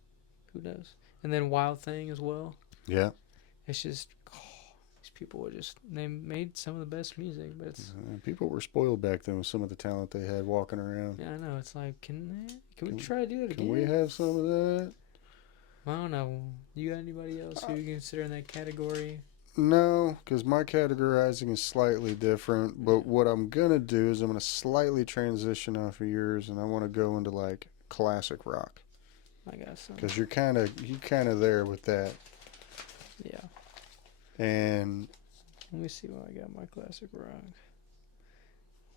Who knows? And then Wild Thing as well. Yeah. It's just these people were just they made some of the best music, but it's People were spoiled back then with some of the talent they had walking around. yeah, I know. It's like can we try to do it again? Can we have some of that? I don't know. You got anybody else who you consider in that category? No, because my categorizing is slightly different. But what I'm gonna do is I'm gonna slightly transition off of yours, and I want to go into like classic rock. I got some. Because you're kind of there with that. Yeah. And Let me see what I got. My classic rock.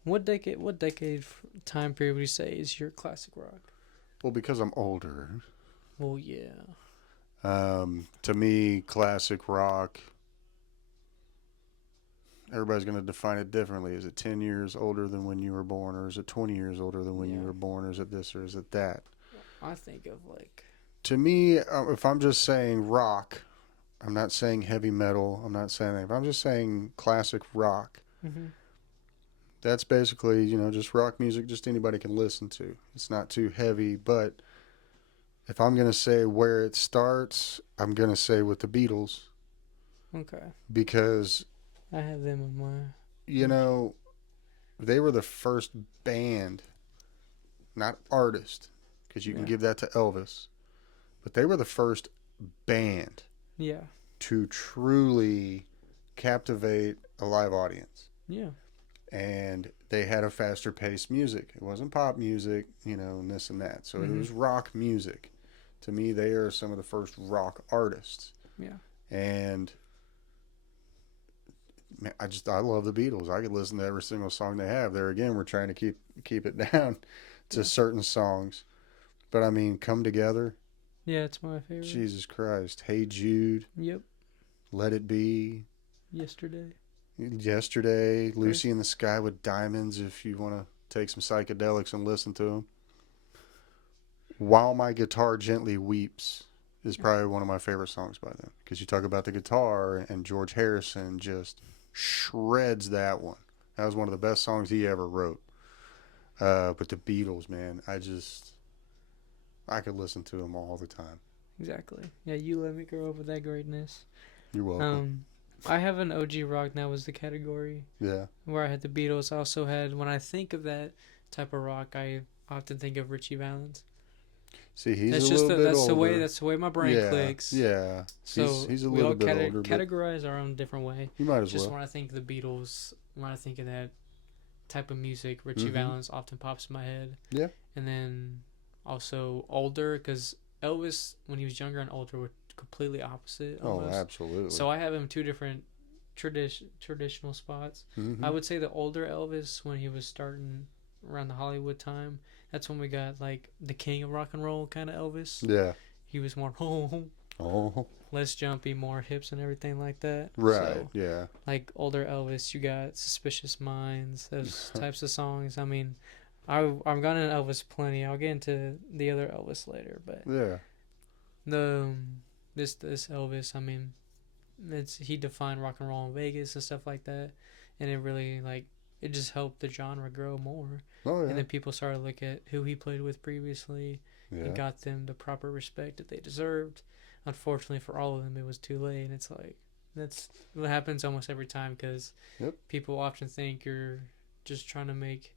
What decade time period would you say is your classic rock? well, because I'm older, Well, yeah. to me, classic rock. Everybody's going to define it differently. Is it 10 years older than when you were born, or is it 20 years older than when you Yeah. were born, or is it this, or is it that? I think of like To me, if I'm just saying rock, I'm not saying heavy metal. I'm not saying that. If I'm just saying classic rock, that's basically, just rock music just anybody can listen to. It's not too heavy, but if I'm going to say where it starts, I'm going to say with the Beatles. Okay. Because, I have them in my they were the first band, not artist, because you can give that to Elvis, but they were the first band Yeah. to truly captivate a live audience. Yeah. And they had a faster paced music. It wasn't pop music, and this and that. So it was rock music. To me, they are some of the first rock artists. Yeah. And man, I love the Beatles. I could listen to every single song they have. There again, we're trying to keep it down to certain songs. But I mean, Come Together. Yeah, it's my favorite. Jesus Christ. Hey Jude. Yep. Let It Be. Yesterday. Lucy in the Sky with Diamonds, if you want to take some psychedelics and listen to them. While My Guitar Gently Weeps is probably one of my favorite songs by them. Because you talk about the guitar, and George Harrison just shreds that one. That was one of the best songs he ever wrote. But the Beatles, man, I could listen to them all the time. Exactly. Yeah, you let me grow up with that greatness. You're welcome. I have an OG rock. That was the category. Yeah. Where I had the Beatles. I also had, when I think of that type of rock, I often think of Richie Valens. See, he's that's a just little bit older. That's the way my brain clicks. Yeah. So he's a little bit older. Categorize our own different way. You might as just well. When I think of the Beatles, when I think of that type of music, Richie Valens often pops in my head. Yeah. And then also older, because Elvis, when he was younger and older, were completely opposite. Almost. Oh, absolutely. So I have him two different traditional spots. I would say the older Elvis, when he was starting around the Hollywood time, that's when we got like the king of rock and roll kind of Elvis. Yeah. He was more less jumpy, more hips and everything like that. Right. So, yeah. Like older Elvis, you got Suspicious Minds, those types of songs. I mean, I've gone into Elvis plenty. I'll get into the other Elvis later, but yeah, this Elvis, I mean, he defined rock and roll in Vegas and stuff like that, and it really it just helped the genre grow more. Oh yeah. And then people started to look at who he played with previously and got them the proper respect that they deserved. unfortunately for all of them, it was too late. And it's like that's what happens almost every time because Yep. people often think you're just trying to make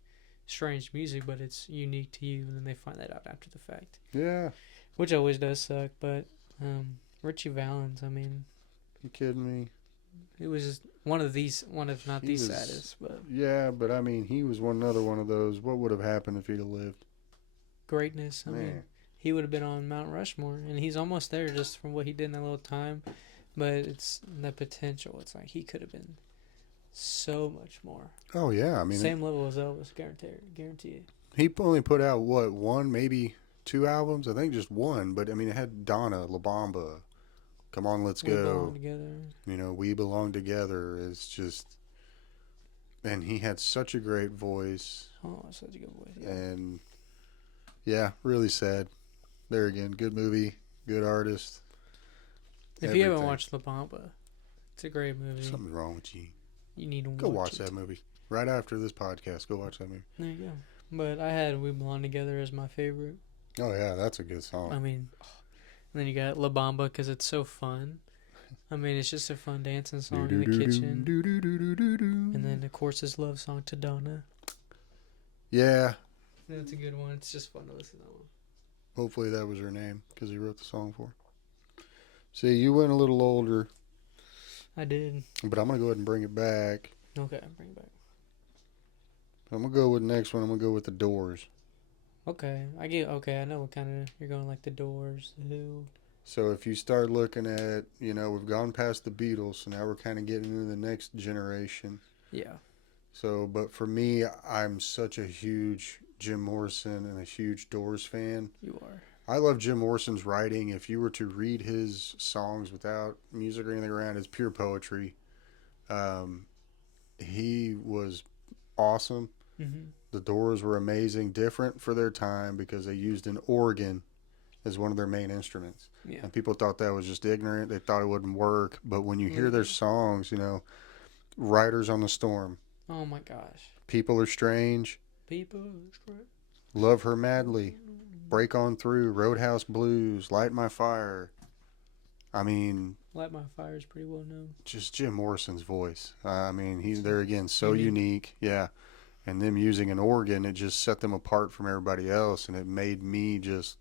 strange music, but it's unique to you, and then they find that out after the fact, Yeah. which always does suck. But Richie Valens, I mean, You kidding me? it was just one of these, one of not He the was. saddest, but Yeah, but I mean, he was another one of those. What would have happened if he'd have lived? greatness. I mean, Man. he would have been on Mount Rushmore, and he's almost there just from what he did in that little time. But it's the potential. It's like he could have been so much more. Oh yeah, I mean, Same level as Elvis, guarantee it. he only put out what, one, maybe two albums. I think just one, but I mean, it had Donna, La Bamba, Come On, Let's We belong Go. together. You know, We Belong Together. It's just, and he had such a great voice, Oh, such a good voice. Yeah. and yeah, really sad. There again, good movie, good artist. If you haven't everything. watched La Bamba, it's a great movie. Something's wrong with you. You need to Go watch it. that movie right after this podcast. Go watch that movie. There you go. But I had We Belong Together as my favorite. Oh yeah, that's a good song. I mean, and then you got La Bamba because it's so fun. I mean, it's just a fun dancing song in the kitchen. And then, of course, his love song to Donna. Yeah. That's a good one. It's just fun to listen to that one. Hopefully that was her name because he wrote the song for her. See, you went a little older, I did. but I'm going to go ahead and bring it back. Okay, bring it back. I'm going to go with the next one. I'm going to go with The Doors. Okay, I know what kind of you're going, like The Doors, The Who. So if you start looking at, you know, we've gone past the Beatles, so now we're kind of getting into the next generation. Yeah. So, but for me, I'm such a huge Jim Morrison and a huge Doors fan. You are. I love Jim Morrison's writing. If you were to read his songs without music or anything around, it's pure poetry. He was awesome. Mm-hmm. The Doors were amazing, different for their time because they used an organ as one of their main instruments. Yeah. And people thought that was just ignorant. They thought it wouldn't work. But when you hear their songs, you know, Riders on the Storm, Oh my gosh. People Are Strange, People. Love Her Madly, Break On Through, Roadhouse Blues, Light My Fire. I mean, Light My Fire is pretty well known. just Jim Morrison's voice. I mean, he's there again, so unique. Yeah. And them using an organ, it just set them apart from everybody else, and it made me just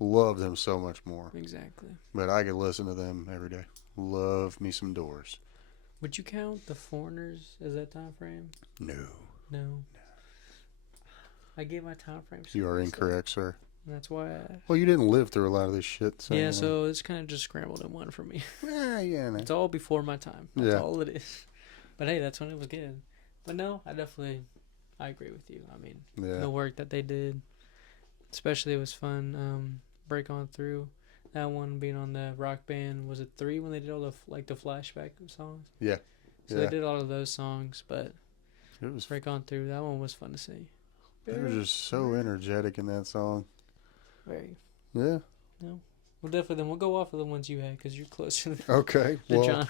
love them so much more. Exactly. But I could listen to them every day. Love me some Doors. Would you count the Foreigners as that time frame? No. No. I gave my time frame. You are incorrect, sir. That's why. Well, you didn't live through a lot of this shit. So, Yeah, you know. so it's kind of just scrambled in one for me. Yeah. It's all before my time. That's Yeah. all it is. But hey, that's when it was good. But no, I agree with you. I mean, the work that they did, especially it was fun. Break On Through. That one being on the Rock Band, was it 3 when they did all the the flashback songs? Yeah. So they did all of those songs, but It was. Break On Through, that one was fun to see. They were just so energetic in that song. Very. Yeah. No. Well, definitely then we'll go off of the ones you had because you're closer to Okay. John.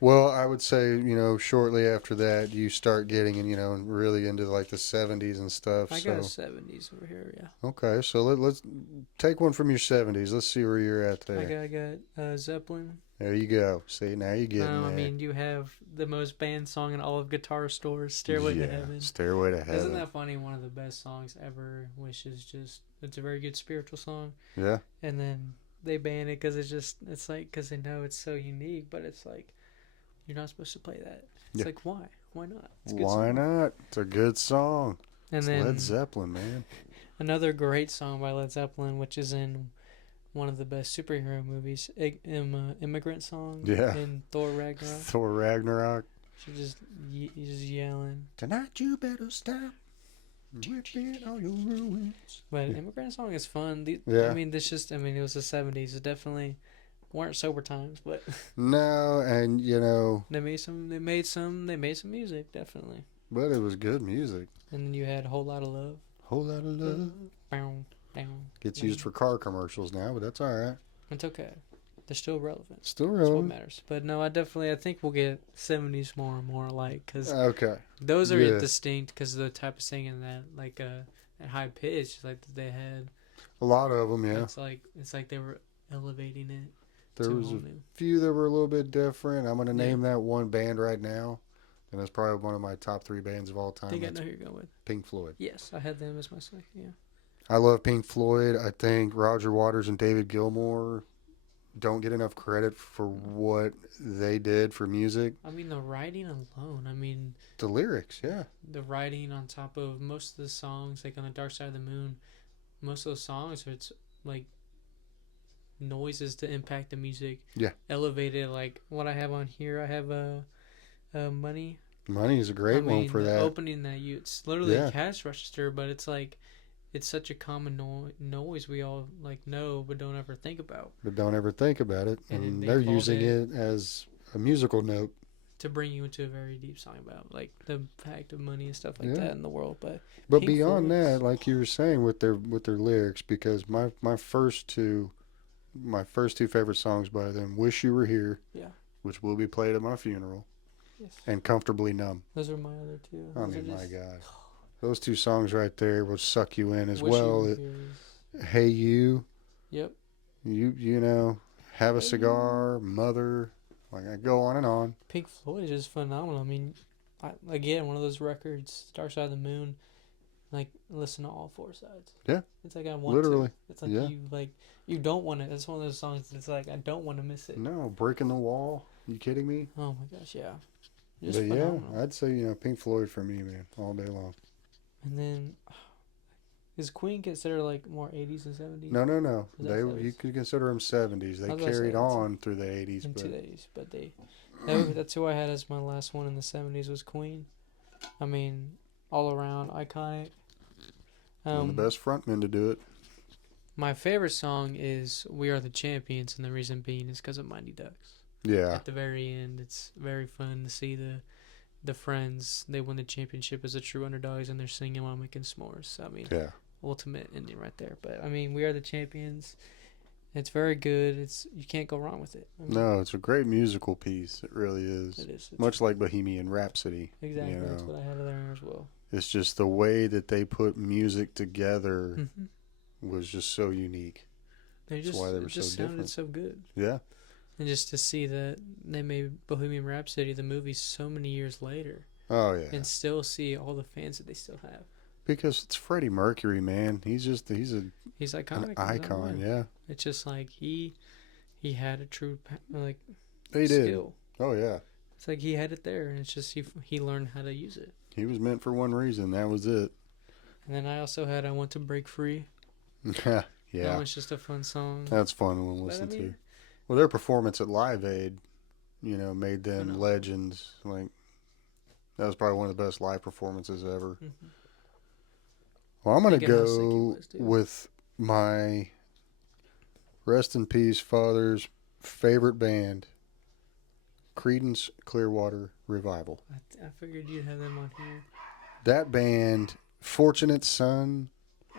Well, I would say, you know, shortly after that, you start getting, you know, really into like the 70s and stuff. I got a 70s over here, yeah. Okay, so let's take one from your 70s. Let's see where you're at there. I got Zeppelin. There you go. See, now you're getting there. I mean, you have the most banned song in all of guitar stores, Stairway to Heaven. Stairway to Heaven. Isn't that funny? One of the best songs ever, which is just, it's a very good spiritual song. Yeah. And then they ban it because it's like, because they know it's so unique, but it's like, you're not supposed to play that. It's like, why? Why not? It's a good Why song. not? It's a good song. And it's then Led Zeppelin, man. another great song by Led Zeppelin, which is in one of the best superhero movies, Immigrant Song. Yeah. In Thor Ragnarok. Thor Ragnarok. She's just yelling. Tonight you better stop. Dripping all your ruins. But Immigrant Song is fun. Yeah. I mean, it was the 70s. It definitely weren't sober times, but No, and you know, they made some music, definitely. but it was good music. And then you had a Whole Lot of Love. Whole lot of love. Bow, down. Gets used for car commercials now, but that's all right. It's okay. They're still relevant. Still That's what relevant. matters. But no, I think we'll get 70s more and more like, because Okay. those are Yeah. distinct because of the type of singing that, like, at high pitch, like, that they had. A lot of them, yeah. It's like they were elevating it There to a was whole a new. few that were a little bit different. I'm going to Yeah, name that one band right now, and it's probably one of my top three bands of all I time. think I know That's who you're going with. Pink Floyd. Yes, I had them as my second. Yeah. I love Pink Floyd. I think Roger Waters and David Gilmour don't get enough credit for No. what they did for music. I mean, the writing alone. I mean, The lyrics, yeah. the writing on top of most of the songs, like on the Dark Side of the Moon, most of those songs, it's like noises to impact the music. Yeah. Elevated, like what I have on here. I have money. Money is a I great one mean, for the that. opening that it's literally a Yeah. cash register, but it's like it's such a common noise we all like know but don't ever think about. But don't ever think about it. And then And they they're called using it it as a musical note. to bring you into a very deep song about like the fact of money and stuff like Yeah. that in the world. But But Pink beyond Floyd's, that, like you were saying with their lyrics, because my first two favorite songs by them, "Wish You Were Here," yeah, which will be played at my funeral, yes, and "Comfortably Numb." those are my other two. I Those are mean, my just God, those two songs right there will suck you in as wish you were well. here. "Hey You," Yep. you know, "Have a Hey, you. Cigar," "Mother." Like I go on and on. Pink Floyd is just phenomenal. I mean, again, one of those records, Dark Side of the Moon. Like listen to all four sides. Yeah, It's like I want to. literally. It's like Yeah. you don't want to. It's one of those songs that's like I don't want to miss it. No, "Breaking the Wall." You kidding me? Oh my gosh, yeah, just But yeah, phenomenal. I'd say Pink Floyd for me, man, all day long. And then is Queen considered like more 80s and 70s? No, no, no. Is that You 70s? could consider them 70s. I They was gonna say carried that's on through the 80s, into but the 80s, but that's who I had as my last one in the 70s was Queen. I mean, all around iconic. one of the Um, best frontmen to do it. my favorite song is "We Are the Champions," and the reason being is because of Mighty Ducks. Yeah. At the very end, it's very fun to see the friends. They win the championship as the true underdogs, and they're singing while making s'mores. I mean, Yeah. ultimate ending right there. But I mean, "We Are the Champions." It's very good. You can't go wrong with it. I mean, No, it's a great musical piece. It really is. it is. Much like Bohemian Rhapsody. Exactly. That's what I had there as well. It's just the way that they put music together Hmm. was just so unique. That's why they It were so just sounded different. so good. Yeah. And just to see that they made Bohemian Rhapsody the movie so many years later, Oh, yeah. and still see all the fans that they still have. Because it's Freddie Mercury, man. He's He's an iconic. icon, yeah. It's just like he had a true like He did. skill. Oh, yeah. It's like he had it there, and it's just he learned how to use it. He was meant for one reason. That was it. And then I also had "I Want to Break Free." Yeah. That one's just a fun song. That's fun to listen to. Well, their performance at Live Aid, made them legends. Like, that was probably one of the best live performances ever. Mm-hmm. Well, I'm going to Thinking how sick he go was, too. with my rest in peace father's favorite band, Creedence Clearwater Revival. I figured you'd have them on here. That band, Fortunate Son,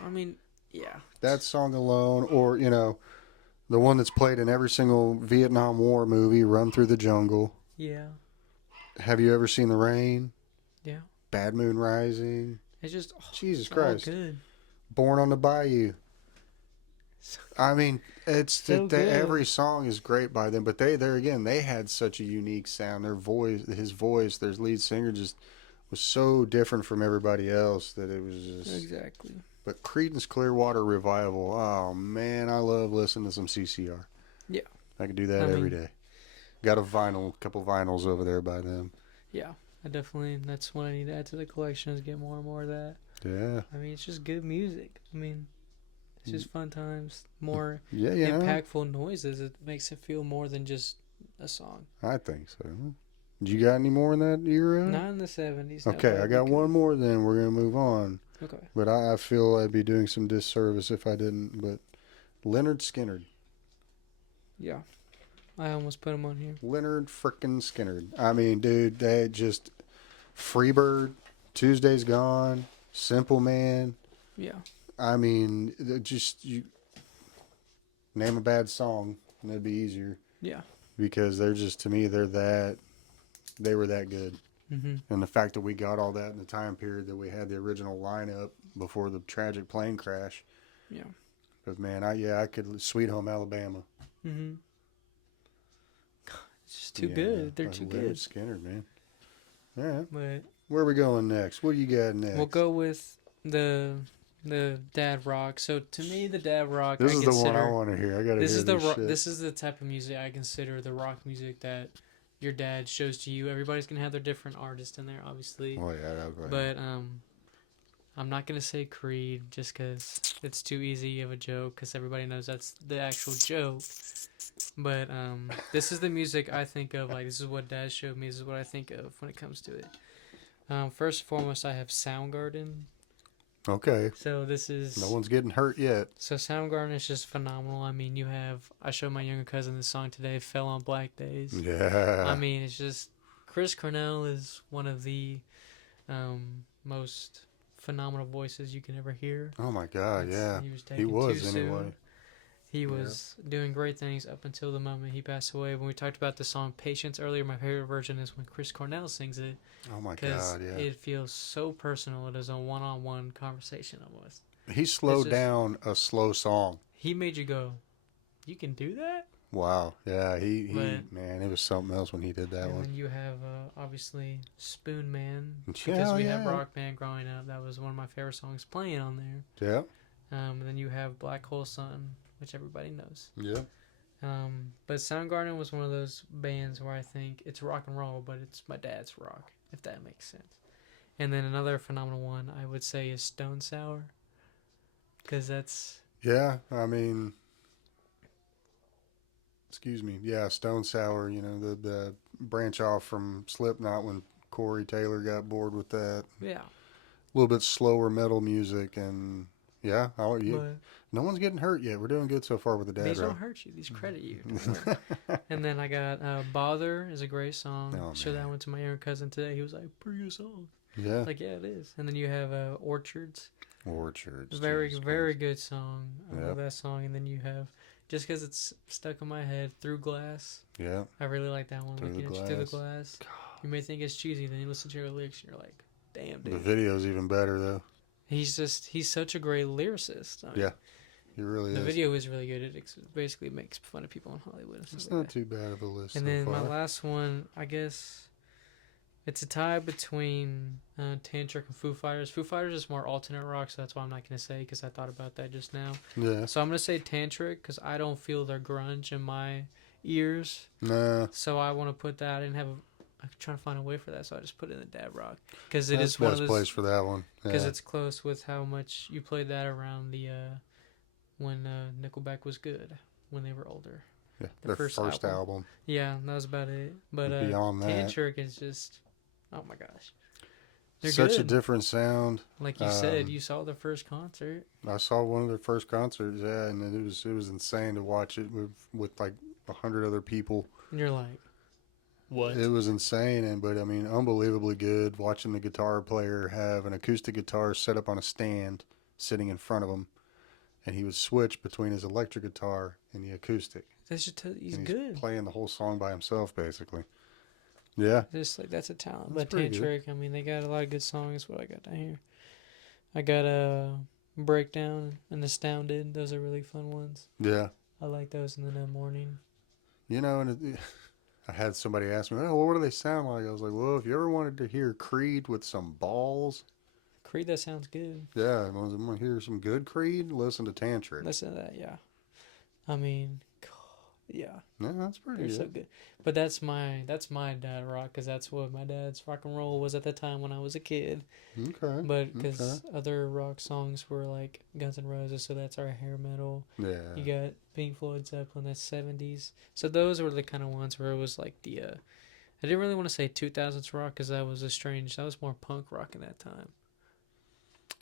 I mean, yeah. that song alone, or, the one that's played in every single Vietnam War movie, Run Through the Jungle. Yeah. Have you ever seen The Rain? Yeah. Bad Moon Rising. It's just Jesus all Christ. good. Born on the Bayou. So, I mean, so good. every song is great by them, but they had such a unique sound. His voice, their lead singer just was so different from everybody else that it was just Exactly. But Creedence Clearwater Revival, oh man, I love listening to some CCR. Yeah. I could do that every day. Got a couple vinyls over there by them. Yeah, that's what I need to add to the collection is get more and more of that. Yeah. I mean, it's just good music. I mean, it's just fun times. More Yeah, impactful noises. It makes it feel more than just a song. I think so. You got any more in that era? Not in the 70s. Okay, I got one more then. We're going to move on. Okay. But I feel I'd be doing some disservice if I didn't. But Leonard Skinner. Yeah. I almost put him on here. Leonard frickin' Skinner. I mean, dude, they just... Freebird, Tuesday's Gone, Simple Man. Yeah. I mean, you name a bad song, and it'd be easier. Yeah. Because they were that good. Mm-hmm. And the fact that we got all that in the time period that we had the original lineup before the tragic plane crash. Yeah. Because man, I could Sweet Home Alabama. Mm-hmm. It's just too Yeah, good. They're too Leonard good. Skinner, man. All right, But where are we going next? What do you got we'll next? go with the dad rock. So to me, the dad rock This I is the one I consider want to hear. I got to this hear is the this shit. this is the type of music I consider the rock music that your dad shows to you. Everybody's gonna have their different artists in there, obviously, Oh yeah, that was but I'm not gonna say Creed just because it's too easy of a joke because everybody knows that's the actual joke. But this is the music I think of. Like this is what Dad showed me. This is what I think of when it comes to it. First and foremost, I have Soundgarden. okay. So this No is one's getting hurt yet. so Soundgarden is just phenomenal. I mean, you have I showed my younger cousin this song today. Fell on Black Days. I Yeah. mean, it's just Chris Cornell is one of the most phenomenal voices you can ever hear. Oh my God, yeah. He was He taken too was anyway. soon. He Yeah. was doing great things up until the moment he passed away. When we talked about the song Patience earlier, my favorite version is when Chris Cornell sings it Oh my because God, yeah. it feels so personal. It is a one-on-one conversation almost. He It's slowed just down a slow song. he made you go, you can do that. Wow. Yeah, he But man, it was something else when he did that and one. then you have obviously Spoon Man because Yeah, we have yeah. Rock Band growing up. That was one of my favorite songs playing on there. Yeah. And then you have Black Hole Sun, which everybody knows. Yeah. But Soundgarden was one of those bands where I think it's rock and roll, but it's my dad's rock, if that makes sense. And then another phenomenal one I would say is Stone Sour, because that's Yeah. I mean, excuse me. Yeah, Stone Sour, the branch off from Slipknot when Corey Taylor got bored with that. yeah. A little bit slower metal music and yeah, But no one's getting hurt yet. We're doing good so far with the dad these don't rock. hurt you; these credit you. Don't worry. And then I got "Bother" is a great song. Oh, Showed that man. one to my younger cousin today. He was like, "Pretty good song." Yeah. Like, yeah, it is. And then you have "Orchards." Orchards. Very, Jesus very Christ. good song. I Yep. love that song. And then you have, just because it's stuck in my head, Through Glass. Yeah. I really like that one. Through Looking the at you through the Glass. glass. You may think it's cheesy, then you listen to your lyrics and you're like, damn, The dude. video's even better though. He's such a great lyricist. I mean, Yeah. He really the is. video is really good. It basically makes fun of people in Hollywood and stuff It's like not that. too bad of a list And so then my far. last one, I guess, it's a tie between Tantric and Foo Fighters. Foo Fighters is more alternate rock, so that's why I'm not going to say because I thought about that just now. Yeah. So I'm going to say Tantric because I don't feel their grunge in my ears. Nah. So I want to put that. I didn't have I'm trying to find a way for that, so I just put it in the dad rock because it That's is the one best of place those for that one. because Yeah. it's close with how much you played that around the when Nickelback was good when they were older. Yeah. the Their first first album. Yeah, that was about it. But Beyond that, Tantric is just oh my gosh, they're such good. a different sound. Like you said, you saw their first concert. I saw one of their first concerts. Yeah, and it was insane to watch it with like 100 other people. And you're like, what? It was insane, but I mean, unbelievably good. Watching the guitar player have an acoustic guitar set up on a stand, sitting in front of him, and he would switch between his electric guitar and the acoustic. That's just he's And good. playing the whole song by himself, basically. Yeah, Just like that's a talent. That's But pretty good. Tantric, I mean, they got a lot of good songs. What I got down here, I got a Breakdown and Astounded. Those are really fun ones. yeah. I like those in the morning. And I had somebody ask me, "Oh, what do they sound like?" I was like, "Well, if you ever wanted to hear Creed with some balls, Creed, that sounds good. yeah, if you want to hear some good Creed, listen to Tantric." Listen to that, yeah. I mean, yeah, Yeah, that's pretty they're good. so good. But that's my dad rock because that's what my dad's rock and roll was at the time when I was a kid. Okay. But because Okay. other rock songs were like Guns N' Roses, so that's our hair metal. Yeah. You got Pink Floyd, Zeppelin, that's 70s. So those were the kind of ones where it was like the I didn't really want to say 2000s rock because that was that was more punk rock in that time.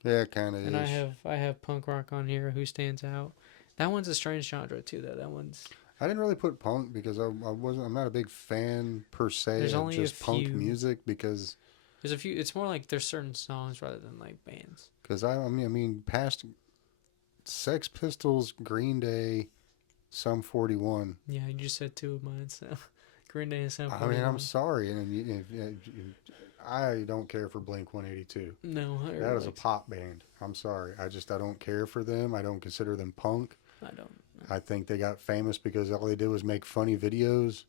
Yeah, kind of And is. I have punk rock on here. Who stands out? That one's a strange genre too, though. That one's I didn't really put punk because I'm not a big fan per se There's of only a just punk few. music because there's a few. It's more like there's certain songs rather than like bands. I mean past Sex Pistols, Green Day, Sum 41. Yeah, you just said two of mine. So Green Day and Sum I mean, I'm 41. sorry, and I don't care for Blink 182. No, I That is a like. pop band. I'm sorry. I don't care for them. I don't consider them punk. I don't. I think they got famous because all they did was make funny videos,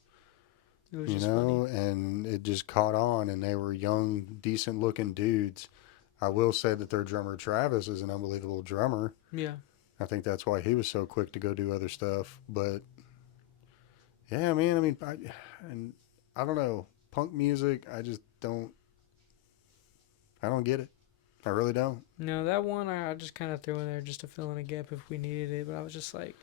It was you just funny. know, and it just caught on, and they were young, decent looking dudes. I will say that their drummer Travis is an unbelievable drummer. Yeah. I think that's why he was so quick to go do other stuff. But yeah, man, and I don't know, punk music. I don't get it. I really don't. No, that one I just kind of threw in there just to fill in a gap if we needed it. But I was just like,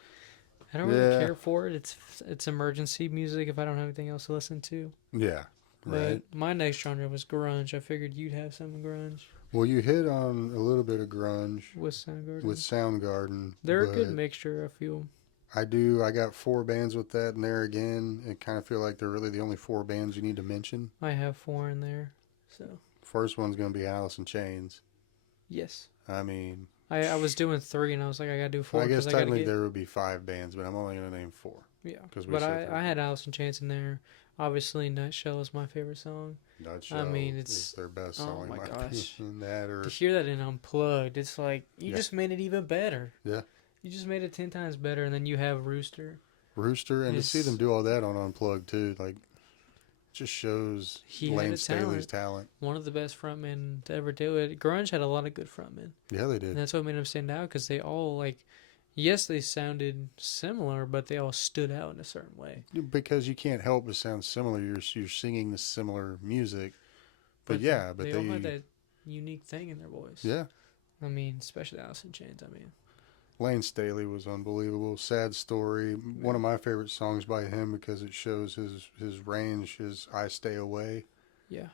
I don't really Yeah, care for it. It's emergency music if I don't have anything else to listen to. yeah, But right. my next genre was grunge. I figured you'd have some grunge Well, you hit on a little bit of grunge with with Soundgarden. Soundgarden, They're a good but mixture, I feel. I do. I got four bands with that, and there again, I kind of feel like they're really the only four bands you need to mention. I have four in there. So, First one's going to be Alice in Chains. yes. I mean, I was doing three and I was like, I gotta do four I guess because I gotta technically get. there would be five bands, but I'm only going to name four Yeah. because we But said I three. had Alice in Chains in there. Obviously, Nutshell is my favorite song. I Nutshell mean, is it's. their best Oh song, in my my gosh. opinion. That To or hear that in Unplugged, it's like, you yeah, just made it even better. yeah. You just made it 10 times better. And then you have Rooster. Rooster, and to see them His, do all that on Unplugged too, like just shows he had Lane a Staley's talent. talent. One of the best frontmen to ever do it. Grunge had a lot of good frontmen. Yeah, they And did. that's what made them stand out because they all, like, yes, they sounded similar, but they all stood out in a certain way. Because you can't help but sound similar. You're singing the similar music, but But yeah, but they all had they that unique thing in their voice. yeah. I mean, especially Alice in Chains. I mean, Lane Staley was unbelievable. Sad story. One yeah. of my favorite songs by him because it shows his range. His "I Stay Away." Yeah.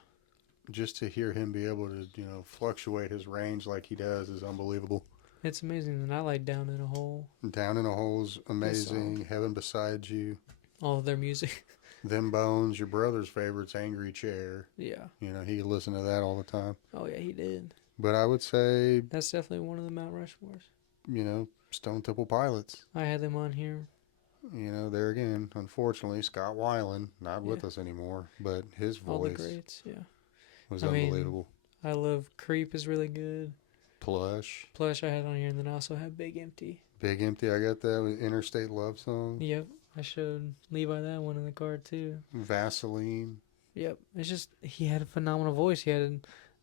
Just to hear him be able to fluctuate his range like he does is unbelievable. It's amazing. And I like Down in a Hole. Down in a Hole's Good song. amazing. Heaven Beside You. All of their music. Them Bones. Your brother's favorite's Angry Chair. Yeah. He could listen to that all the time. Oh, yeah, he did. But I would say, That's definitely one of the Mount Rushmores. Stone Temple Pilots. I had them on here. There again, unfortunately, Scott Weiland, not Yeah. with us anymore, but his All the voice greats. Yeah. was I mean, unbelievable. I love Creep is really good. Plush, Plush I had on here, and then I also have Big Empty. Big Empty, I got that with Interstate Love Song. Yep. I showed Levi that one in the card, too. Vaseline. Yep. It's just, he had a phenomenal voice.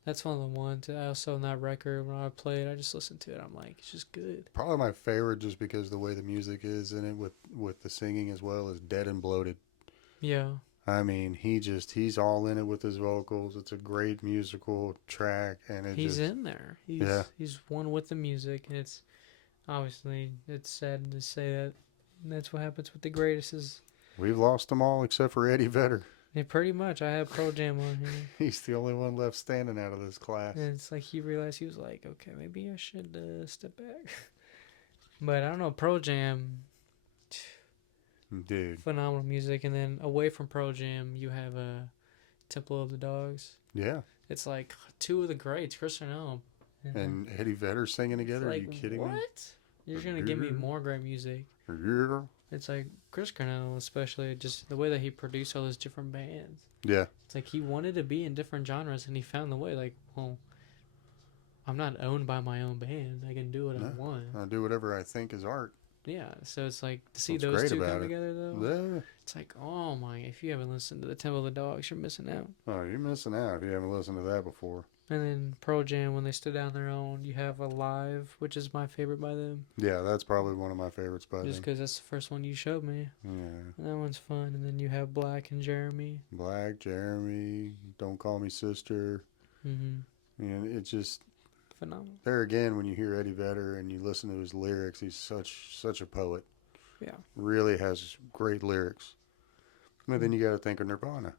That's one of the ones. I also, on that record, when I play it, I just listen to it. I'm like, it's just good. Probably my favorite just because the way the music is in it with the singing as well is Dead and Bloated. Yeah. I mean, he's all in it with his vocals. It's a great musical track, and He's in there. Yeah. He's one with the music, and it's obviously it's sad to say that. That's what happens with the greatest. Is We've lost them all except for Eddie Vedder. pretty much. I have Pearl Jam on here, He's the only one left standing out of this class. and it's like he realized he was like, okay, maybe I should step back. But I don't know, Pearl Jam, Dude, phenomenal music, and then away from Pearl Jam, you have Temple of the Dogs. yeah. It's like two of the greats, Chris Cornell And Eddie Vedder singing together. like, Are you kidding me? what? You're gonna give me more great music. Yeah. It's like Chris Cornell, especially just the way that he produced all those different bands. Yeah. It's like he wanted to be in different genres, and he found the way. Like, well, I'm not owned by my own band. I can do what I No. want. I do whatever I think is art. Yeah. So it's like to see What's those great two about come it. together, though. Yeah. It's like, oh my! If you haven't listened to the Temple of the Dogs, you're missing out. Oh, you're missing out if you haven't listened to that before. And then Pearl Jam, when they stood on their own, you have Alive, which is my favorite by them. Yeah, that's probably one of my favorites by Just them. because that's the first one you showed me. Yeah. That one's fun. And then you have Black and Jeremy. Black, Jeremy, Don't Call Me Sister. Mm-hmm. And it's just, Phenomenal. there again, when you hear Eddie Vedder and you listen to his lyrics, he's such a poet. Yeah. Really has great lyrics. But then you got to think of Nirvana.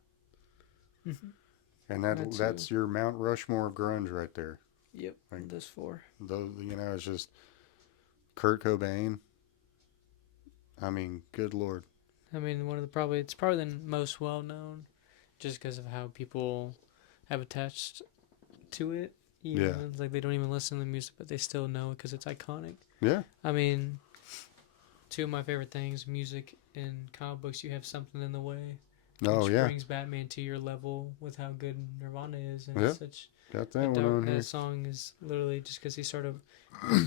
Mm-hmm. And That that's too. your Mount Rushmore of grunge right there. Yep. Like, Those four. Those, it's just Kurt Cobain. I mean, good lord. I mean, it's probably the most well known, just because of how people have attached to it. Even Yeah. it's like they don't even listen to the music, but they still know it because it's iconic. Yeah. I mean, two of my favorite things: music and comic books. You have Something in the Way. Oh which yeah, brings Batman to your level with how good Nirvana is, and it's yep, such got a that one dark. on That here. song is literally just because he sort of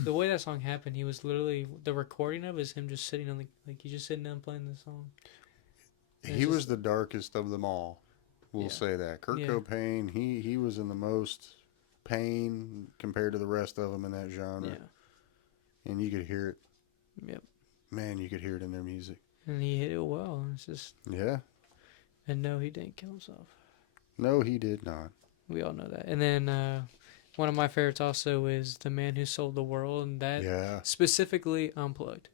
the way that song happened. He was literally the recording of is him just sitting on the like he's just sitting down playing the song. And it's He was just the darkest of them all. We'll yeah, say that. Kurt yeah, Cobain, he was in the most pain compared to the rest of them in that genre, yeah, and you could hear it. yep. Man, you could hear it in their music. And he hit it well. It's just Yeah. and no, he didn't kill himself. No, he did not. We all know that. And then one of my favorites also is The Man Who Sold the World, and that Yeah. specifically unplugged.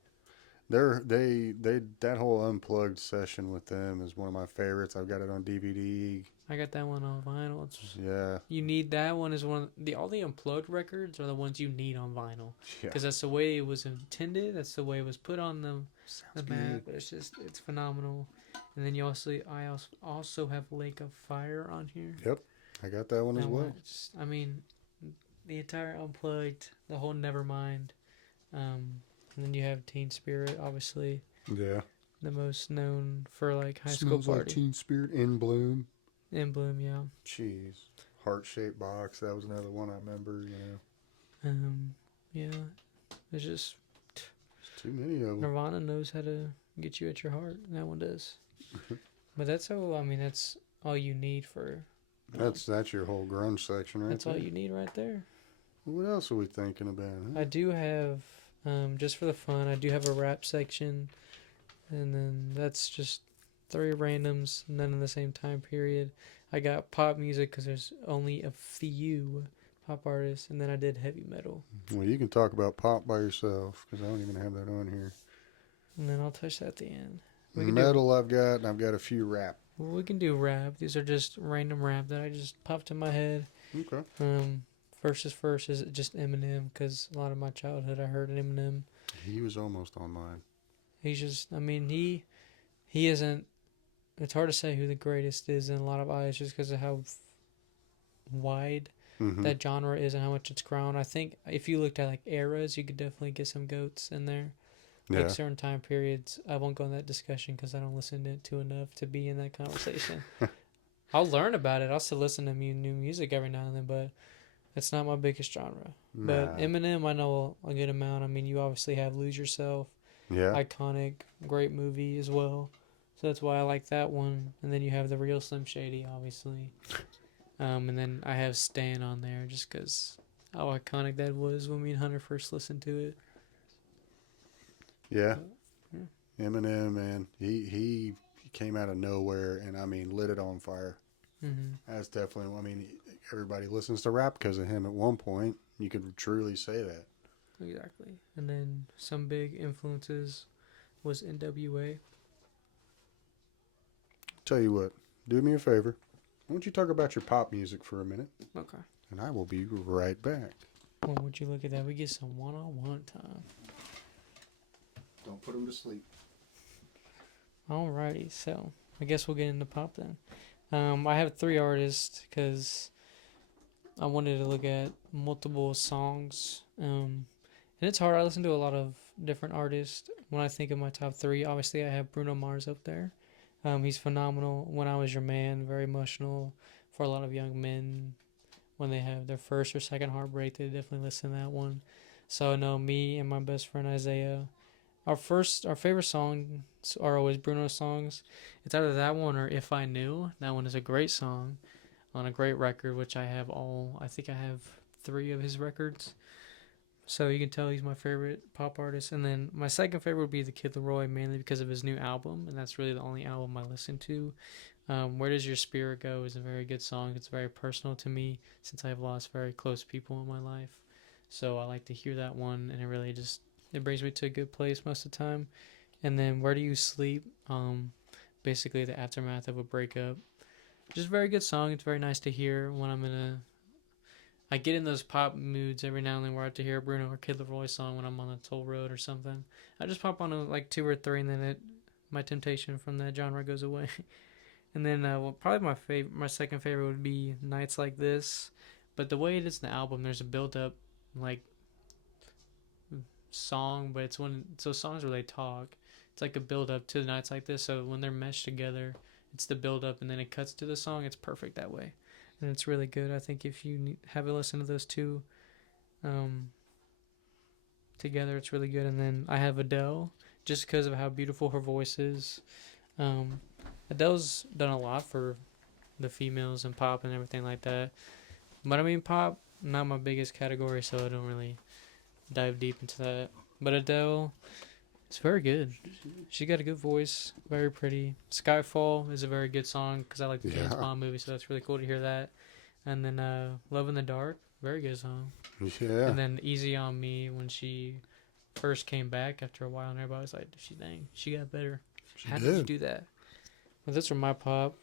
They that whole unplugged session with them is one of my favorites. I've got it on DVD. I got that one on vinyl. It's, Yeah. you need that one is one of the all the unplugged records are the ones you need on vinyl Yeah. because that's the way it was intended. That's the way it was put on the Sounds map. good. It's phenomenal. And then I also have Lake of Fire on here. Yep. I got that one as That well. one, I mean, the entire unplugged, the whole Nevermind. And then you have Teen Spirit, obviously Yeah. the most known for like high school Smells like party. Teen Spirit in Bloom. In Bloom, yeah. Jeez. Heart shaped box. That was another one I remember. Um, yeah. It's just There's too many of them. Nirvana knows how to get you at your heart. And that one does. But that's how. I mean, that's all you need for. That's your whole grunge section right That's there. all you need right there. What else are we thinking about? Huh? I do have, just for the fun, I do have a rap section, and then that's just three randoms, none in the same time period. I got pop music because there's only a few pop artists, and then I did heavy metal, Well, you can talk about pop by yourself because I don't even have that on here. and then I'll touch that at the end. Metal I've got, and I've got a few rap. We can do rap. These are just random rap that I just popped in my head. Okay. First is just Eminem because a lot of my childhood I heard Eminem. He was almost on mine. He's just, I mean, he isn't. It's hard to say who the greatest is in a lot of eyes just because of how wide Mm-hmm. that genre is and how much it's grown. I think if you looked at like eras, you could definitely get some goats in there. Like Yeah. certain time periods. I won't go in that discussion because I don't listen to it too enough to be in that conversation. I'll learn about it. I'll still listen to new music every now and then, but it's not my biggest genre. But Nah. Eminem, I know a good amount. I mean, you obviously have Lose Yourself, Yeah. iconic, great movie as well. So that's why I like that one. And then you have the real Slim Shady, obviously. And then I have Stan on there just because how iconic that was when me and Hunter first listened to it. Yeah. Yeah. Eminem, man, he came out of nowhere and I mean lit it on fire. Mm-hmm. That's definitely. I mean, everybody listens to rap because of him. At one point, you could truly say that. Exactly. And then some big influences was NWA. Tell you what, do me a favor. Why don't you talk about your pop music for a minute, Okay. and I will be right back. Well, would you look at that? We get some one-on-one time. Don't put him to sleep. Alrighty, so I guess we'll get into pop then. I have three artists because I wanted to look at multiple songs. And it's hard. I listen to a lot of different artists. When I think of my top three, obviously I have Bruno Mars up there. He's phenomenal. When I Was Your Man, very emotional for a lot of young men. When they have their first or second heartbreak, they definitely listen to that one. So I know me and my best friend Isaiah. Our favorite songs are always Bruno songs. It's either that one or If I Knew. That one is a great song on a great record, which I have all. I think I have three of his records. So you can tell he's my favorite pop artist. And then my second favorite would be The Kid Laroi, mainly because of his new album, and that's really the only album I listen to. Where Does Your Spirit Go is a very good song. It's very personal to me since I've lost very close people in my life. So I like to hear that one, and it really just it brings me to a good place most of the time. And then Where Do You Sleep? Basically the aftermath of a breakup. Just a very good song. It's very nice to hear when I get in those pop moods every now and then where I have to hear a Bruno or Kid Laroi song when I'm on a toll road or something. I just pop on like two or three, and then my temptation from that genre goes away. And then probably my second favorite would be Nights Like This. But the way it is in the album, there's a build up like song, but it's when songs where they talk. It's like a build up to Nights Like This. So when they're meshed together, it's the build up and then it cuts to the song. It's perfect that way, and it's really good. I think if you have a listen to those two um, together, it's really good. And then I have Adele, just because of how beautiful her voice is. Um, Adele's done a lot for the females and pop and everything like that. But I mean, pop, not my biggest category, so I don't really dive deep into that. But Adele, it's very good. She got a good voice, very pretty. Skyfall is a very good song because I like the James Yeah. Bond movie, so that's really cool to hear that. And then Love in the Dark, very good song. Yeah. And then Easy on Me when she first came back after a while, and everybody was like, she got better. She How did you did. do that? Well, those are my pop.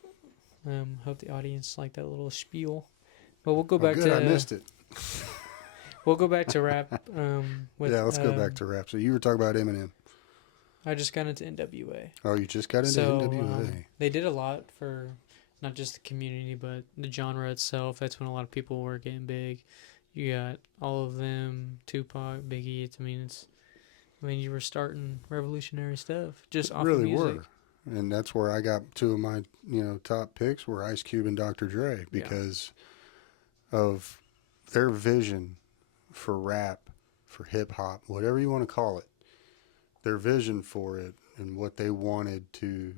Hope the audience liked that little spiel. But we'll go Oh, back good. I to missed it. rap. With Yeah, let's go back to rap. So you were talking about Eminem. I just got into NWA. Oh, you just got into So NWA. they did a lot for not just the community, but the genre itself. That's when a lot of people were getting big. You got all of them, Tupac, Biggie. You were starting revolutionary stuff just off of Really music. were. And that's where I got two of my, top picks were Ice Cube and Dr. Dre Yeah. because of their vision for rap, for hip hop, whatever you want to call it. Their vision for it and what they wanted to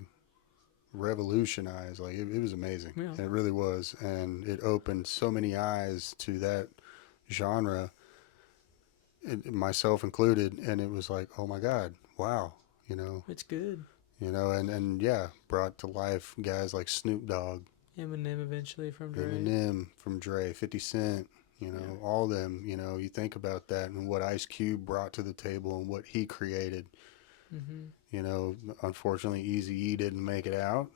revolutionize, like it was amazing. Yeah. It really was. And it opened so many eyes to that genre, myself included, and it was like, oh my God, wow, you know. It's good. And yeah, brought to life guys like Snoop Dogg, Eminem eventually from Dre. Eminem from Dre, 50 Cent, Yeah. all them, you think about that and what Ice Cube brought to the table and what he created. Unfortunately, Eazy-E didn't make it out.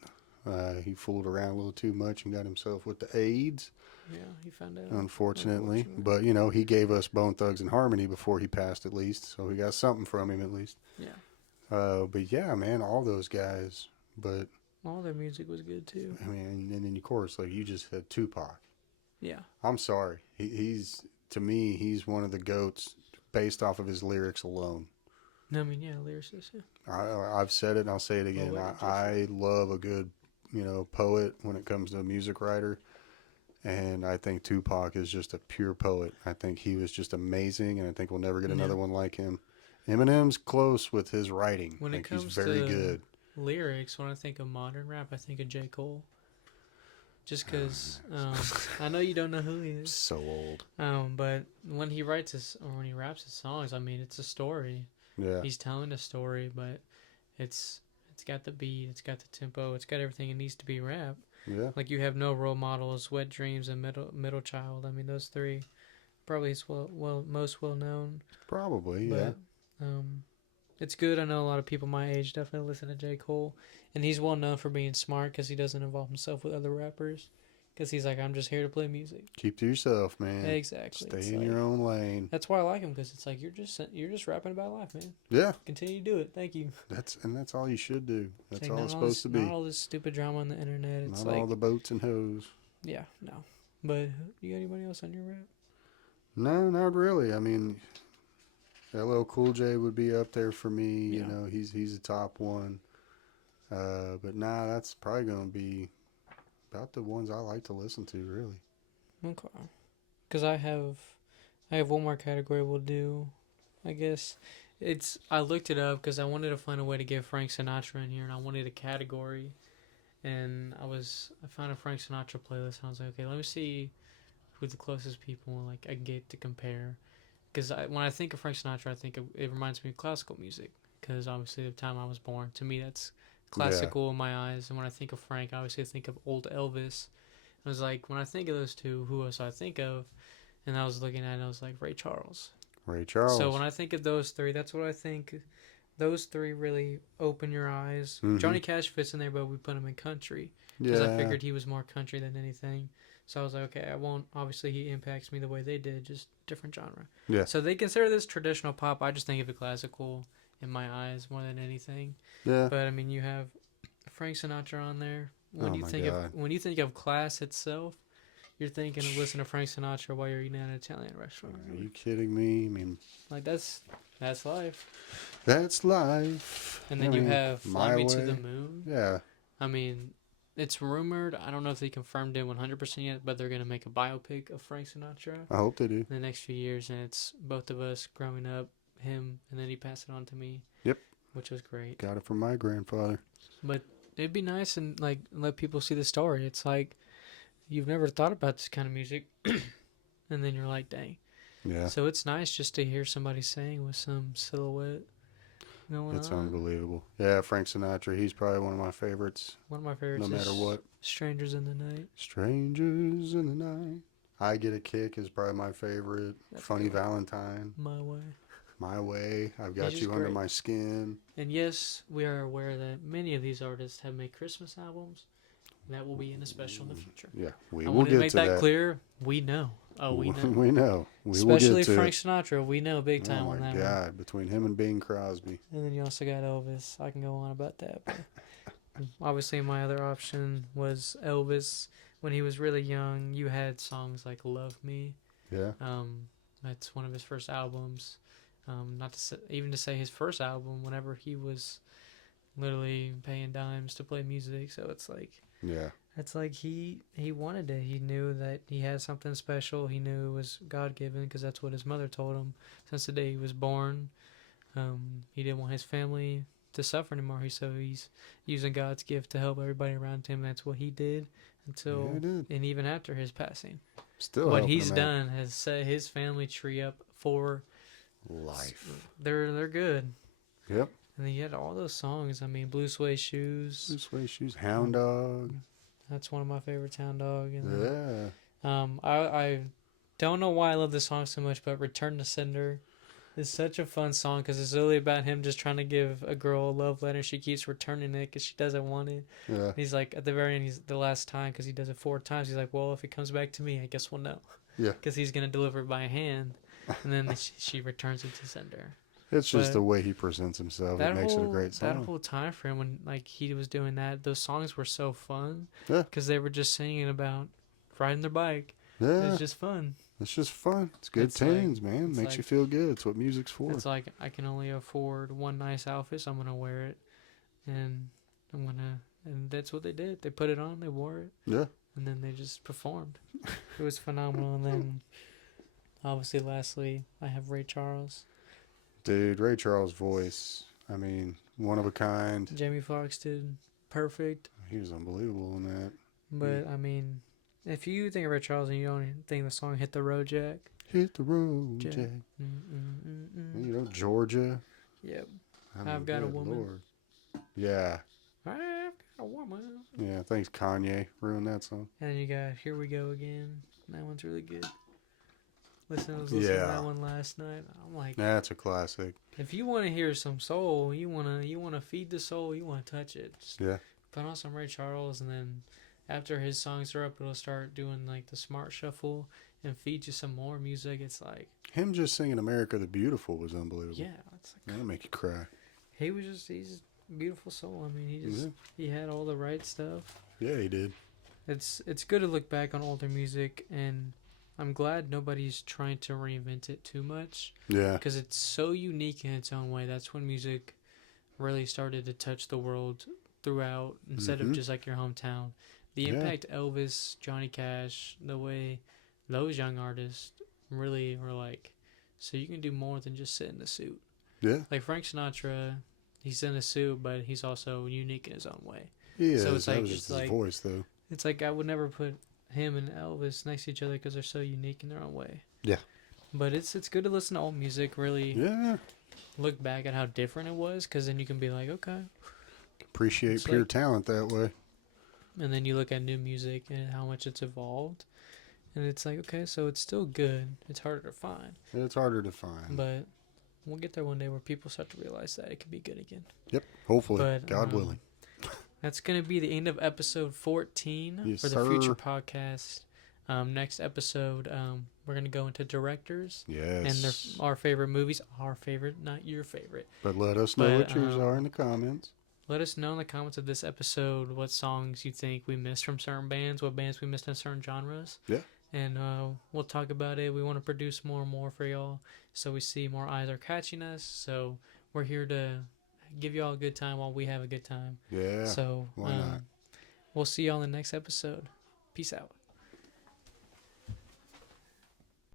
He fooled around a little too much and got himself with the AIDS. Yeah, he found out. Unfortunately. But, he gave us Bone Thugs and Harmony before he passed at least. So we got something from him at least. Yeah. But yeah, man, all those guys. But all their music was good too. I mean, and then of course, like you just said, Tupac. Yeah. I'm sorry. He's to me, he's one of the goats based off of his lyrics alone. I mean, yeah, lyricist. Yeah. I've said it and I'll say it again. I love a good, poet when it comes to a music writer. And I think Tupac is just a pure poet. I think he was just amazing, and I think we'll never get another one like him. Eminem's close with his writing. When it comes he's very to good. Lyrics, when I think of modern rap, I think of J. Cole. Just because I know you don't know who he is. So old. But when he writes when he raps his songs, I mean, it's a story. Yeah. He's telling a story, but it's got the beat, it's got the tempo, it's got everything it needs to be rap. Yeah. Like you have no role models, Wet Dreams and Middle Child. I mean, those three probably is most well known. Probably, yeah. But, it's good. I know a lot of people my age definitely listen to J. Cole, and he's well known for being smart because he doesn't involve himself with other rappers. Because he's like, I'm just here to play music. Keep to yourself, man. Exactly. Stay in your own lane. That's why I like him, because it's like you're just rapping about life, man. Yeah. Continue to do it. Thank you. That's all you should do. That's like all it's supposed to be. Not all this stupid drama on the internet. It's not all the boats and hoes. Yeah, no. But you got anybody else on your rap? No, not really. I mean, LL Cool J would be up there for me. Yeah. He's the top one. But that's probably gonna be about the ones I like to listen to, really. Okay. Because I have one more category we'll do. I guess I looked it up because I wanted to find a way to get Frank Sinatra in here, and I wanted a category. And I found a Frank Sinatra playlist, and I was like, okay, let me see who the closest people I can get to compare. Because when I think of Frank Sinatra, it reminds me of classical music. Because obviously, the time I was born, to me, that's classical in my eyes. And when I think of Frank, obviously, I think of old Elvis. I was like, when I think of those two, who else I think of? And I was looking at it, and I was like, Ray Charles. Ray Charles. So when I think of those three, that's what I think. Those three really open your eyes. Mm-hmm. Johnny Cash fits in there, but we put him in country. Because I figured he was more country than anything. So I was like, okay, obviously he impacts me the way they did, just different genre. Yeah. So they consider this traditional pop. I just think of it classical in my eyes more than anything. Yeah. But I mean, you have Frank Sinatra on there. When you think of class itself, you're thinking of listening to Frank Sinatra while you're eating at an Italian restaurant. Are you kidding me? I mean, like that's life. That's life. And then you have Fly Me to the Moon. Yeah. I mean, it's rumored. I don't know if they confirmed it 100% yet, but they're gonna make a biopic of Frank Sinatra I hope they do. in the next few years, and it's both of us growing up, him, and then he passed it on to me. Yep. Which was great. Got it from my grandfather. But it'd be nice and like let people see the story. It's like you've never thought about this kind of music, and then you're like, dang. Yeah. So it's nice just to hear somebody sing with some silhouette going It's on. unbelievable. Yeah, Frank Sinatra, he's probably one of my favorites. One of my favorites No matter is what. Strangers in the Night. Strangers in the Night. I Get a Kick is probably my favorite. That's Funny good. Valentine. My Way. My Way. I've Got He's You just Under great. My Skin. And yes, we are aware that many of these artists have made Christmas albums. That will be in a special in the future. Yeah, we I will want to get make to that clear. We know. Oh, we know. We know. We Especially will get to Frank it. Sinatra. We know big time Oh on my that one. God! Between him and Bing Crosby. And then you also got Elvis. I can go on about that. But obviously, my other option was Elvis. When he was really young, you had songs like "Love Me." Yeah. That's one of his first albums. Not to say, even to say his first album, whenever he was literally paying dimes to play music. So it's like he wanted it. He knew that he had something special. He knew it was God given because that's what his mother told him since the day he was born. He didn't want his family to suffer anymore. So he's using God's gift to help everybody around him. That's what he did until and even after his passing. Still what helping he's him done has set his family tree up for life. They're good. Yep. And then you had all those songs. I mean, Blue Suede Shoes. Blue Suede Shoes. Hound Dog. That's one of my favorites, Hound Dog. And Yeah. then, I don't know why I love this song so much, but Return to Sender is such a fun song because it's really about him just trying to give a girl a love letter. She keeps returning it because she doesn't want it. Yeah. He's like, at the very end, he's the last time because he does it 4 times. He's like, well, if it comes back to me, I guess we'll know. Yeah. Because he's going to deliver it by hand. And then she returns it to sender. It's just But the way he presents himself. It makes it a great song. That whole time frame when like he was doing that, those songs were so fun. Yeah. Because they were just singing about riding their bike. Yeah. It's just fun. It's just fun. It's good It's tunes, like- man. it's Makes like- you feel good. It's what music's for. It's like I can only afford one nice outfit, so I'm gonna wear it, and and that's what they did. They put it on, they wore it, Yeah. and then they just performed. It was phenomenal. And then, obviously, lastly, I have Ray Charles. Dude, Ray Charles' voice. I mean, one of a kind. Jamie Foxx did perfect, He was unbelievable in that. but I mean, if you think of Ray Charles and you don't think of the song "Hit the Road Jack," Hit the road, Jack. Jack. Mm-mm-mm-mm. You know, Georgia. Yep. I mean, I've Got a good Woman. Lord. Yeah. I've got a woman. Yeah. Thanks, Kanye. Ruined that song. And then you got "Here We Go Again." That one's really good. I was listening to that one last night. I'm like, That's a classic. if you want to hear some soul, you wanna feed the soul, you wanna touch it. Just Yeah. put on some Ray Charles, and then after his songs are up, it'll start doing like the smart shuffle and feed you some more music. It's like Him just singing "America the Beautiful" was unbelievable. yeah, it's like That'll make you cry. he's a beautiful soul. I mean, he had all the right stuff. Yeah, he did. It's good to look back on older music, and I'm glad nobody's trying to reinvent it too much Yeah. because it's so unique in its own way. That's when music really started to touch the world throughout instead of just like your hometown. The impact Elvis, Johnny Cash, the way those young artists really were like, so you can do more than just sit in a suit. Yeah. Like Frank Sinatra, he's in a suit, but he's also unique in his own way. He is. So it's That like- was it's just his like- voice, though. It's like I would never put him and Elvis next to each other because they're so unique in their own way. Yeah. But it's good to listen to old music, really Yeah. look back at how different it was, because then you can be like, okay. Appreciate It's pure like- talent that way. And then you look at new music and how much it's evolved. And it's like, okay, so it's still good. It's harder to find. It's harder to find. But we'll get there one day where people start to realize that it can be good again. Yep. Hopefully. But, God willing. That's going to be the end of episode 14 Yes, for the sir. Future Podcast. Next episode, we're going to go into directors and Yes. our favorite movies. Our favorite, not your favorite. But let us know But, what yours are in the comments. Let us know in the comments of this episode what songs you think we missed from certain bands, what bands we missed in certain genres. Yeah. And we'll talk about it. We want to produce more and more for y'all so we see more eyes are catching us. So we're here to give y'all a good time while we have a good time. Yeah. So why not? We'll see you on the next episode. Peace out.